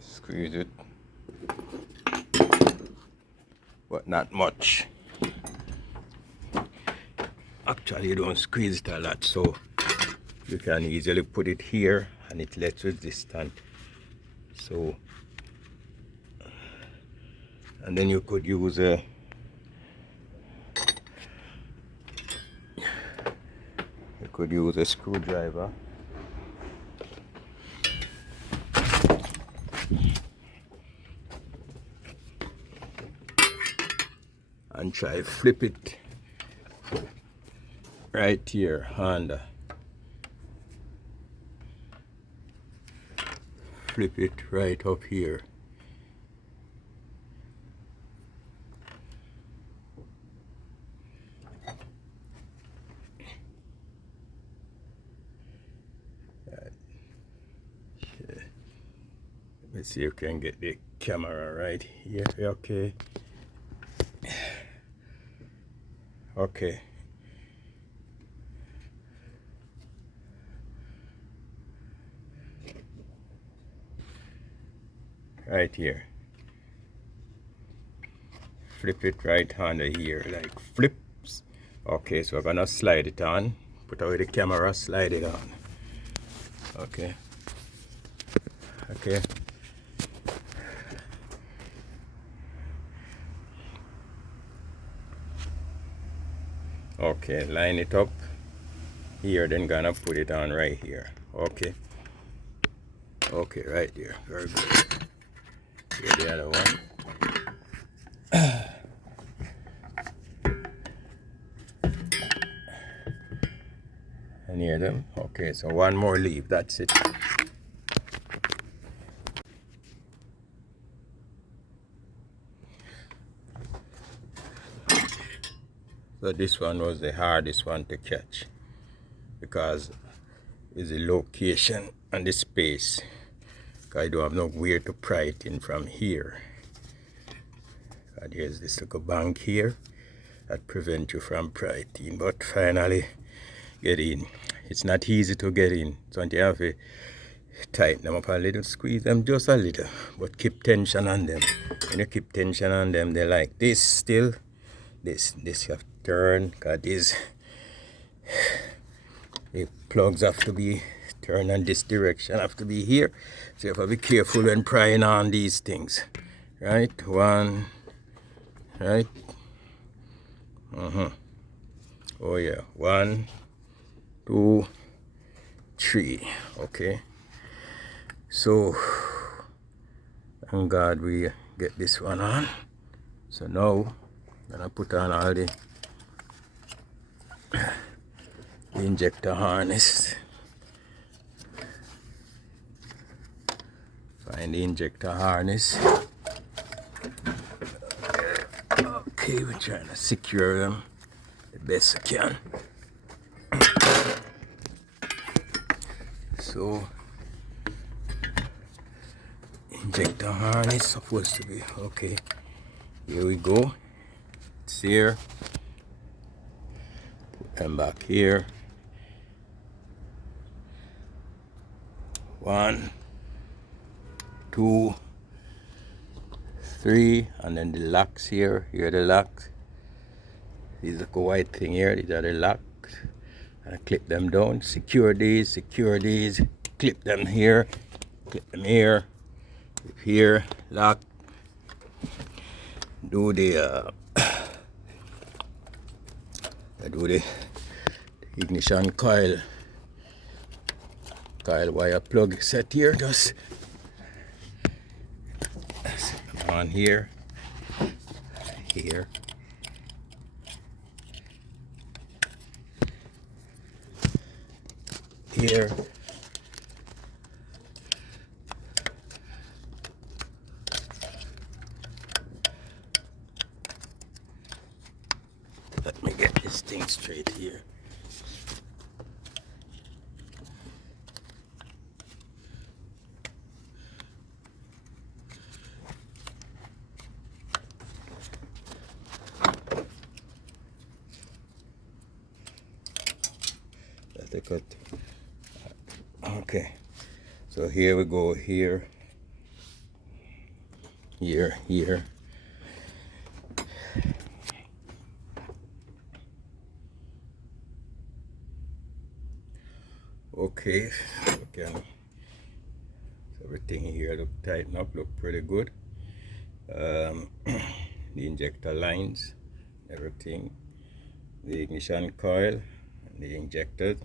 Squeeze it. But not much. Actually, you don't squeeze it a lot, so you can easily put it here and it lets resistant. So, and then you could use a screwdriver and try flip it right here and flip it right up here. Let's see if you can get the camera right here. Okay. Okay. Right here. Flip it right under here, like flips. Okay, so we're gonna slide it on. Put away the camera, slide it on. Okay. Okay. Okay, line it up here, then gonna put it on right here. Okay. Okay, right there. Very good. Here the other one. And hear them. Okay, so one more leave. That's it. So this one was the hardest one to catch because it's the location and the space. I don't have nowhere to pry it in from here. And here's this little bank here that prevents you from prying it in, but finally get in. It's not easy to get in, so you have to tighten them up a little, squeeze them just a little, but keep tension on them. When you keep tension on them, they're like this still. This you have to turn, because the plugs have to be turned in this direction, have to be here. So you have to be careful when prying on these things. Right? One, right? Oh yeah, 1, 2, 3. Okay, so thank God we get this one on. So now I'm gonna put on all the injector harness. Find the injector harness. Okay, we're trying to secure them the best we can. So injector harness supposed to be okay. Here we go. It's here. Put them back here. 1, 2, 3, and then the locks here. Here are the locks. These are the white thing here. These are the locks. And clip them down. Secure these. Clip them here. Clip them here. Clip here. Lock. Do the ignition coil wire plug set here. Just on here. Here. Here. Let me get this thing straight here. That's the cut. Okay, so here we go. Here. Okay, so everything here look tighten up, look pretty good. The injector lines, everything, the ignition coil, and the injector.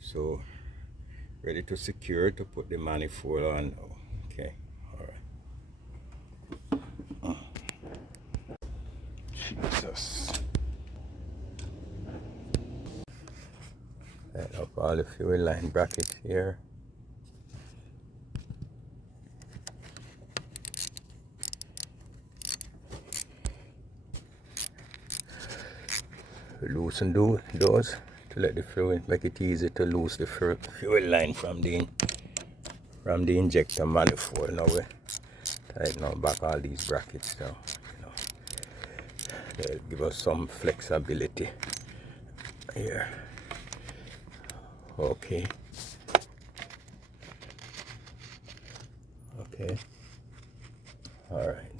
So ready to secure to put the manifold on now. Okay, all right. Jesus. Set up all the fuel line brackets here. Loosen those to let the fuel, make it easy to loose the fuel line from the injector manifold. Now we tighten back all these brackets now. They'll give us some flexibility here. Okay. All right.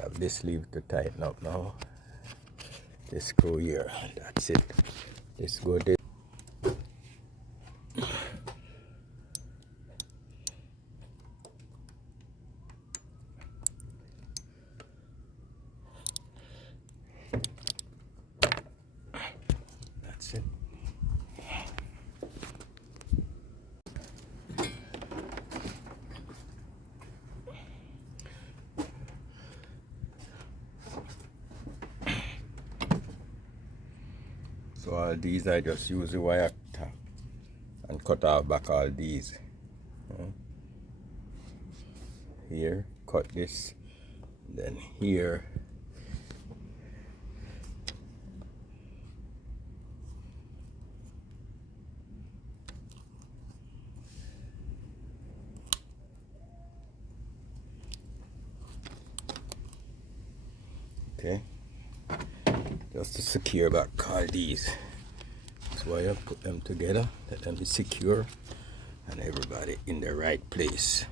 Have this lever to tighten up now. This screw here. That's it. This go this. That's it. So all these I just use the wire tap and cut off back all these. Here, cut this, then here. Okay, just to secure back all these. That's why I put them together, let them be secure and everybody in the right place.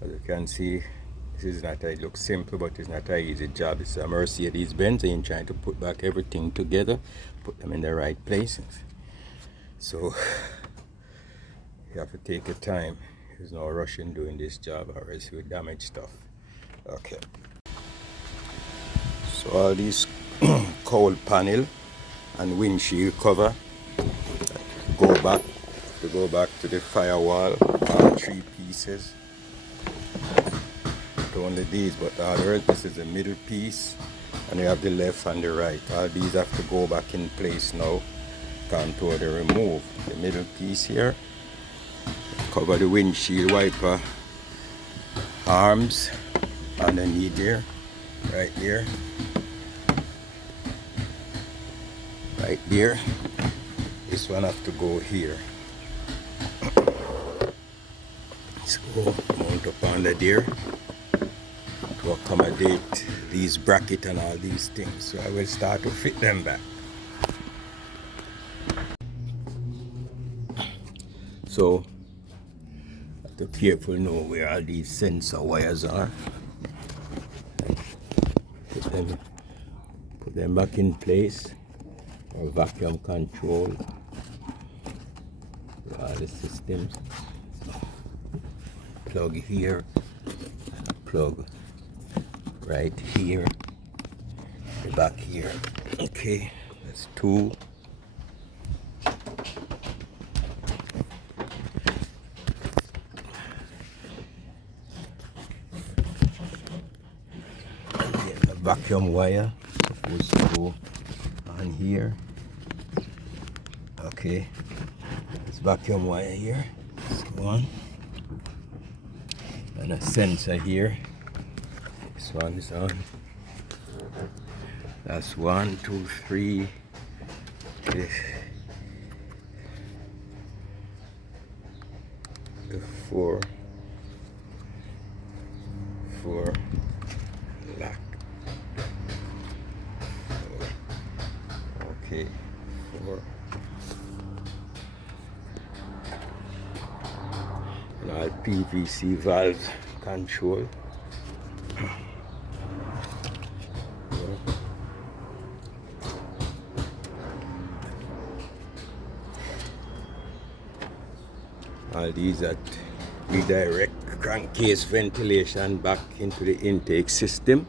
As you can see, this is not, it looks simple, but it's not an easy job. It's a Mercedes Benz and trying to put back everything together, put them in the right places. So you have to take your time. There's no rush in doing this job or else you damage stuff. Okay. So all these cowl panel and windshield cover. Go back to the firewall, all 3 pieces. Not only these, but the other, this is the middle piece, and you have the left and the right. All these have to go back in place now. Contour the remove the middle piece here. Cover the windshield wiper arms underneath there, right there, right there. This one have to go here. Let's go mount up under there to accommodate these brackets and all these things. So I will start to fit them back. So I have to carefully know where all these sensor wires are. Put them back in place. Or vacuum control. All the systems. Plug here. Plug right here. The back here. Okay, that's 2. Vacuum wire supposed to go on here. Okay, this vacuum wire here. This one, and a sensor here. This one is on. That's 1, 2, 3. This. The 4. Lock. Okay, 4. Now PVC valve control. All these that redirect crankcase ventilation back into the intake system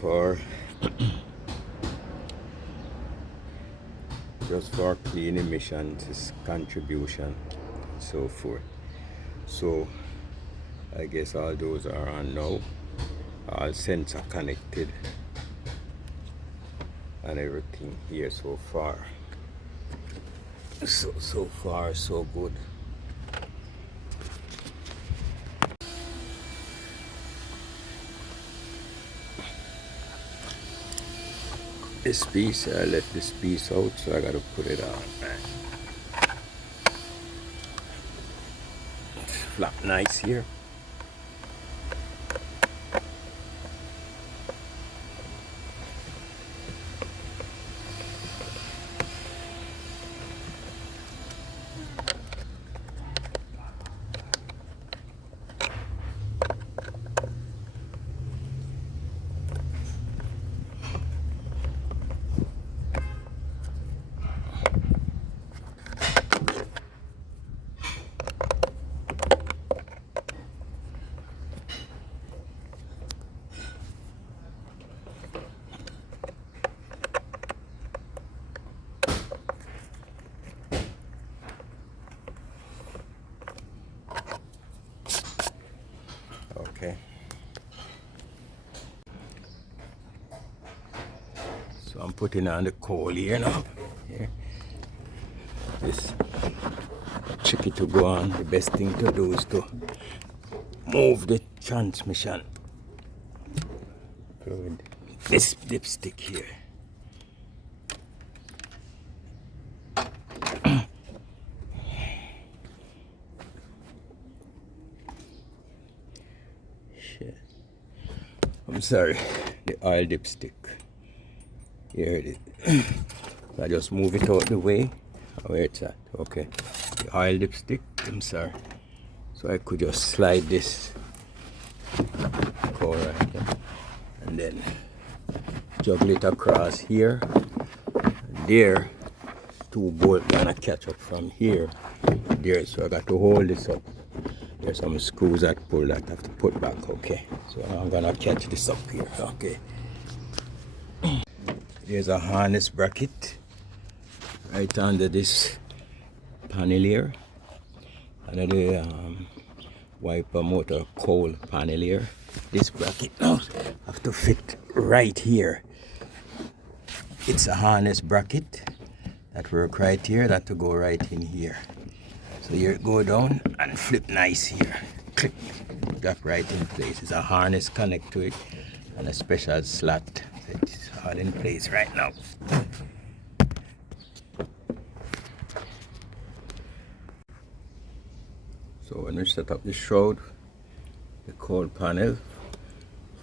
for just for clean emissions contribution, so forth. So I guess all those are on now. All sensors connected and everything here so far. So far so good. This piece, I left this piece out, so I gotta put it on. It's flap nice here. Okay. So I'm putting on the coal here now. Here. This tricky to go on. The best thing to do is to move the transmission. With this dipstick here. Shit. I'm sorry, the oil dipstick. Here it is. I just move it out the way. Where it's at. Okay. The oil dipstick. I'm sorry. So I could just slide this core right there. And then juggle it across here. And there, 2 bolts gonna catch up from here. There. So I got to hold this up. There's some screws that pull that I have to put back. Okay. So I'm gonna catch this up here. Okay. There's a harness bracket right under this panel here, under the wiper motor cowl panel here. This bracket now have to fit right here. It's a harness bracket that work right here, that to go right in here. So here it go down and flip nice here. Click, that right in place. It's a harness connect to it and a special slot. It's all in place right now. So when we set up the shroud, the cowl panel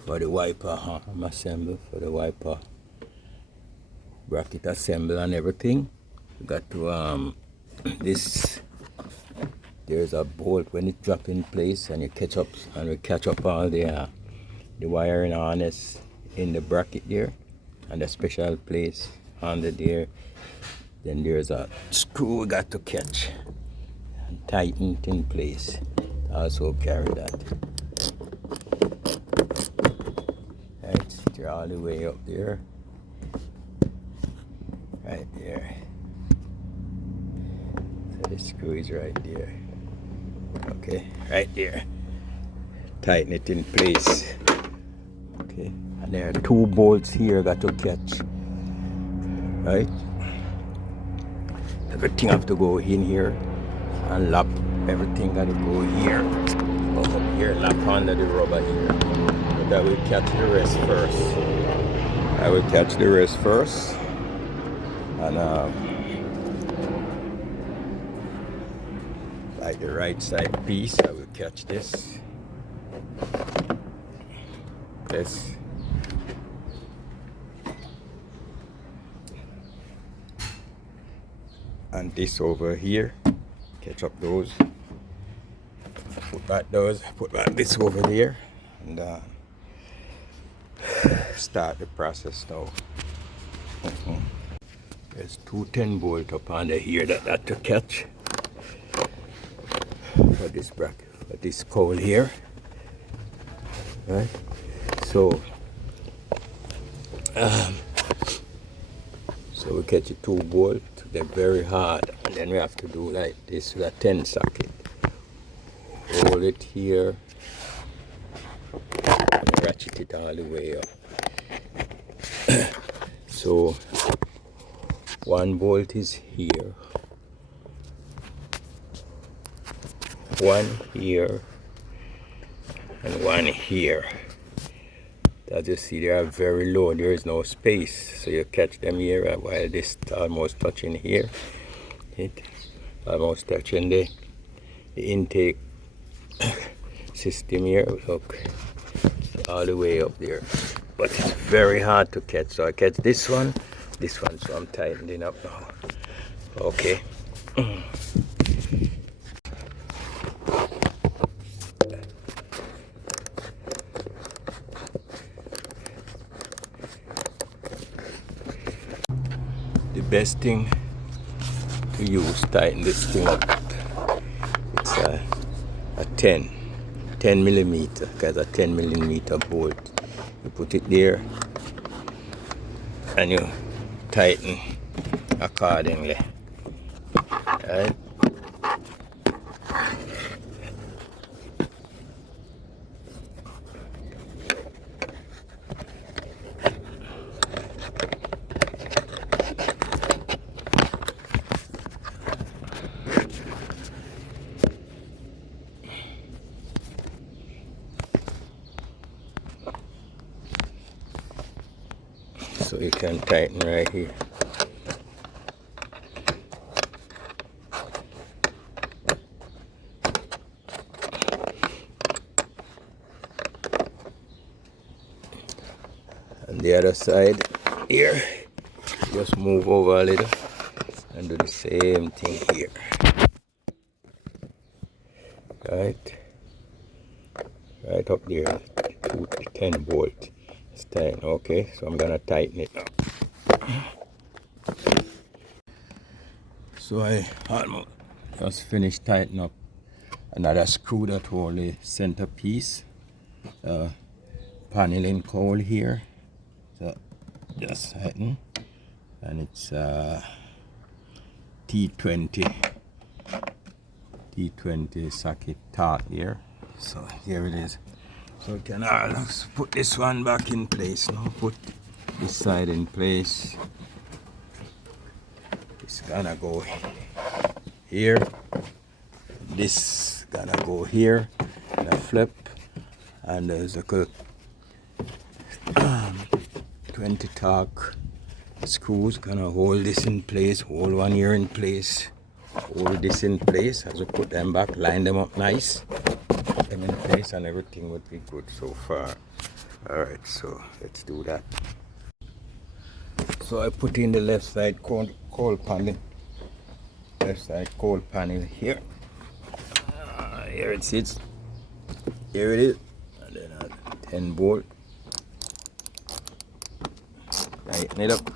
for the wiper arm assemble, for the wiper bracket assemble and everything, you got to there's a bolt when it drop in place, and you catch up all the wiring harness in the bracket there, and a special place under there. Then there's a screw we got to catch and tighten it in place. Also carry that. Right, you're all the way up there. Right there. So the screw is right there. Okay, right there. Tighten it in place. Okay, and there are 2 bolts here got to catch. Right? Everything have to go in here and lock. Everything got to go here. Go up here, lock under the rubber here. But I will catch the rest first. And like the right side piece, I will catch this. And this over here, catch up those, put back this over there, and start the process now. There's 2 10-bolt up under here that to catch for this bracket, for this cowl here, right? So we catch a 2 bolt. They're very hard, and then we have to do like this with a 10 socket. Hold it here and ratchet it all the way up. So 1 bolt is here, 1 here, and 1 here. As you see, they are very low. There is no space, so you catch them here while this almost touching here. It almost touching the intake system here. Look, it's all the way up there, but it's very hard to catch. So I catch this one, so I'm tightening up now. Okay. The best thing to use, tighten this thing up. It's a 10 millimeter, because a 10 millimeter bolt. You put it there and you tighten accordingly. Right? So you can tighten right here. And the other side here, just move over a little and do the same thing here. Right up there, 10 bolt. It's tight. Okay, so I'm gonna tighten it now. So I almost just finished tightening up another screw that holds the center piece, paneling cowl here. So just tighten, and it's T20 socket torque here. So here it is. So we can let's put this one back in place now. Put this side in place. It's gonna go here. This gonna go here. And a flip. And there's a 20 torque screws gonna hold this in place. Hold one here in place. Hold this in place as we put them back. Line them up nice. Put them in place and everything would be good so far. Alright, so let's do that. So I put in the left side cold panel. Left side cold panel here. Here it sits. Here it is. And then a 10 bolt. Tighten it up.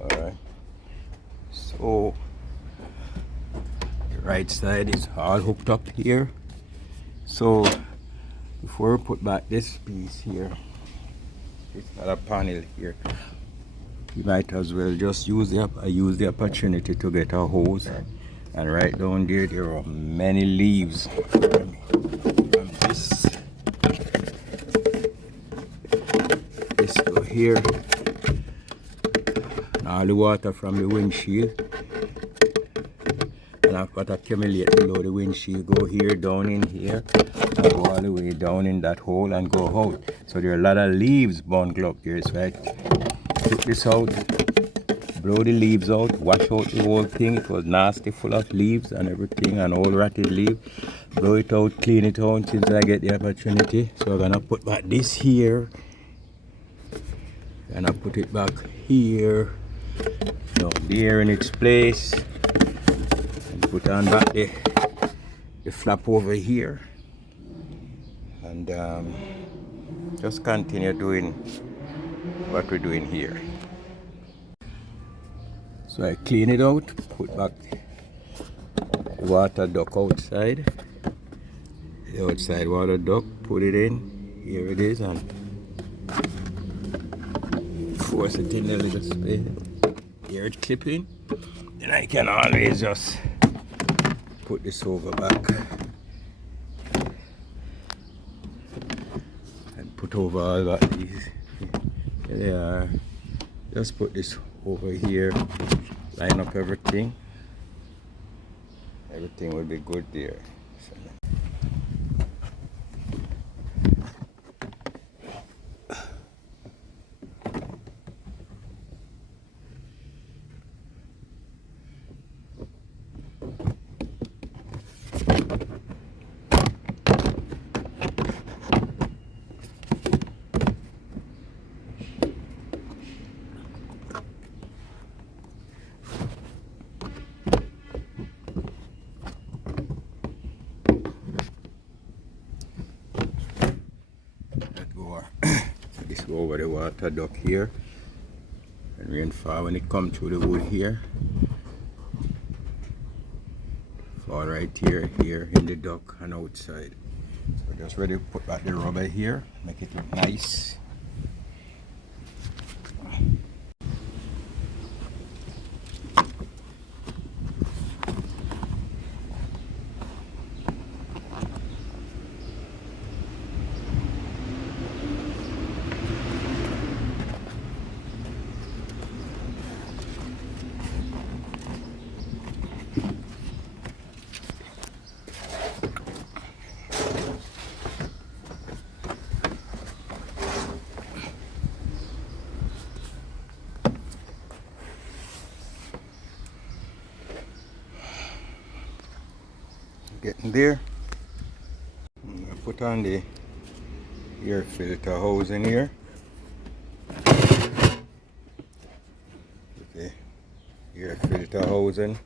Alright. So the right side is all hooked up here. So before we put back this piece here, it's not a panel here. You might as well just use the opportunity to get a hose, and right down there are many leaves from this to here, and all the water from the windshield and what accumulate below the windshield go here, down in here, and go all the way down in that hole and go out. So there are a lot of leaves bundled up here. So I took this out, blow the leaves out, wash out the whole thing. It was nasty, full of leaves and everything, and all rotted leaves. Blow it out, clean it out since I get the opportunity. So I'm gonna put back this here, and I put it back here, there in its place, and put on back the flap over here, and just continue doing what we're doing here. So I clean it out, put back the water duct outside, the outside water duct, put it in, here it is, and force it in a little space. Here it's clipping. Then I can always just put this over back and put over all that these. Here they are. Just put this over here, line up everything. Everything will be good there. Go over the water duct here, and rainfall when it comes through the wood here, fall right here in the duct and outside. So just ready to put back the rubber here, make it look nice. Getting there. I'm gonna put on the air filter hose in here. Okay, air filter hose in.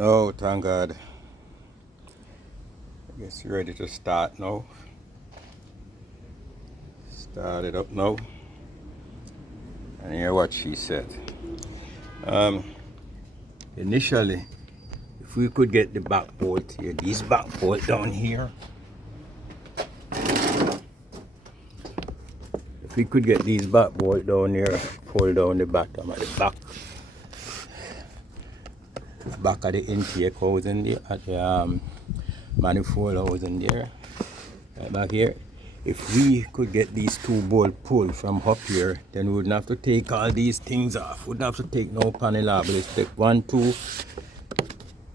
No, thank God. I guess you're ready to start now. Start it up now. And hear what she said. Initially, if we could get the back bolt here, this back bolt down here. If we could get these back bolt down here, pull down the bottom of the back of the intake house in there, at the manifold house in there, right back here. If we could get these two bolts pulled from up here, then we wouldn't have to take all these things off. We wouldn't have to take no panel off, but let's take 1, 2,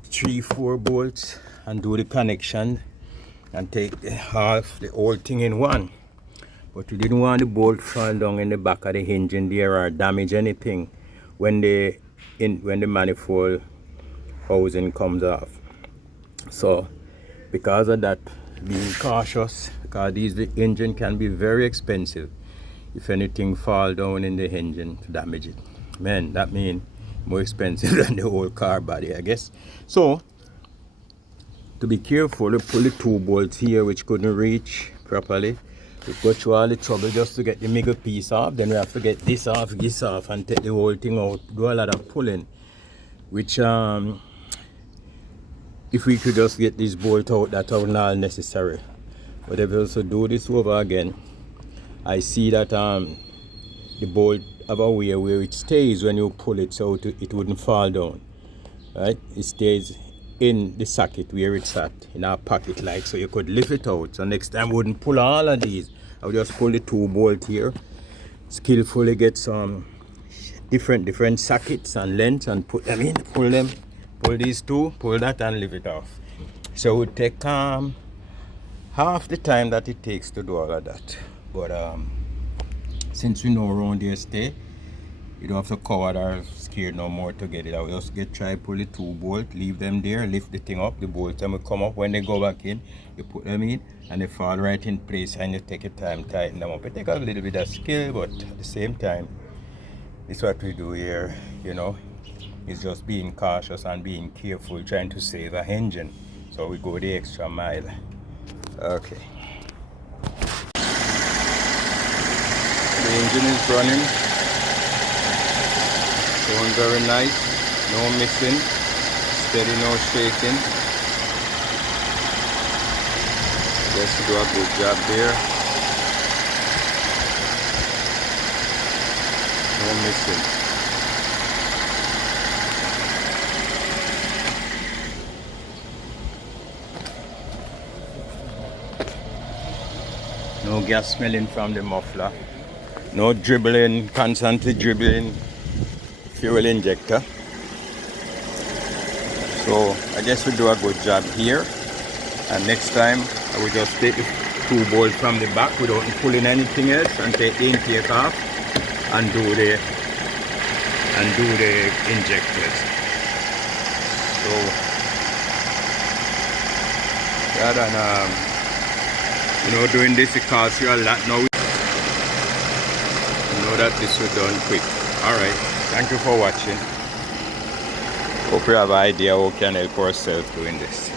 3, 4 bolts and do the connection and take half the whole thing in one. But we didn't want the bolt fall down in the back of the hinge in there or damage anything when the manifold housing comes off. So because of that, being cautious, because the engine can be very expensive if anything fall down in the engine to damage it. Man, that means more expensive than the whole car body, I guess. So to be careful, we pull the 2 bolts here which couldn't reach properly. We go through all the trouble just to get the middle piece off. Then we have to get this off, and take the whole thing out. Do a lot of pulling, which if we could just get this bolt out, that are not necessary. But if we also do this over again, I see that the bolt have a way where it stays when you pull it, so it wouldn't fall down. Right? It stays in the socket where it's at, in our pocket, like, so you could lift it out. So next time we wouldn't pull all of these. I would just pull the 2 bolts here, skillfully get some different sockets and lengths and put them in, pull these 2, pull that and leave it off. So it would take half the time that it takes to do all of that. But since we know around here stay, you don't have to cover or scared no more to get it out. Just try pull the 2 bolts, leave them there, lift the thing up, the bolts will come up. When they go back in, you put them in and they fall right in place, and you take your time, tighten them up. It takes a little bit of skill, but at the same time, it's what we do here, you know. It's just being cautious and being careful, trying to save an engine. So we go the extra mile. Okay. The engine is running. Going very nice. No missing. Steady, no shaking. Let's do a good job there. No missing. No gas smelling from the muffler. No dribbling, constantly dribbling fuel injector. So I guess we do a good job here. And next time I will just take the 2 bolts from the back without pulling anything else and take the intake off and do the injectors. So rather than doing this, it costs you a lot now. You know that this was done quick. Alright, thank you for watching. Hope you have an idea how we can help ourselves doing this.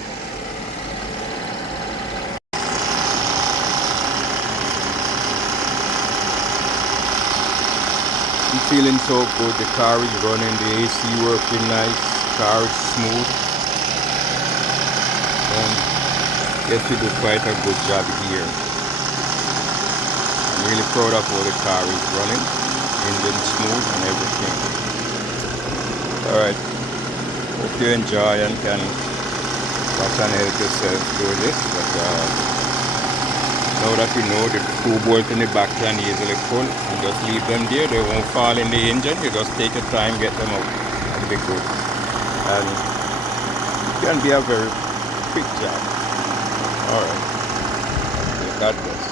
I'm feeling so good. The car is running, the AC working nice, car is smooth. Yes, we do quite a good job here. I'm really proud of how the car is running, engine smooth and everything. Alright, hope you enjoy and can watch and help yourself do this. But now that we know the 2 bolts in the back can easily pull, and just leave them there, they won't fall in the engine. You just take your time, get them out, that'll be good. And it can be a very quick job. Alright, God bless.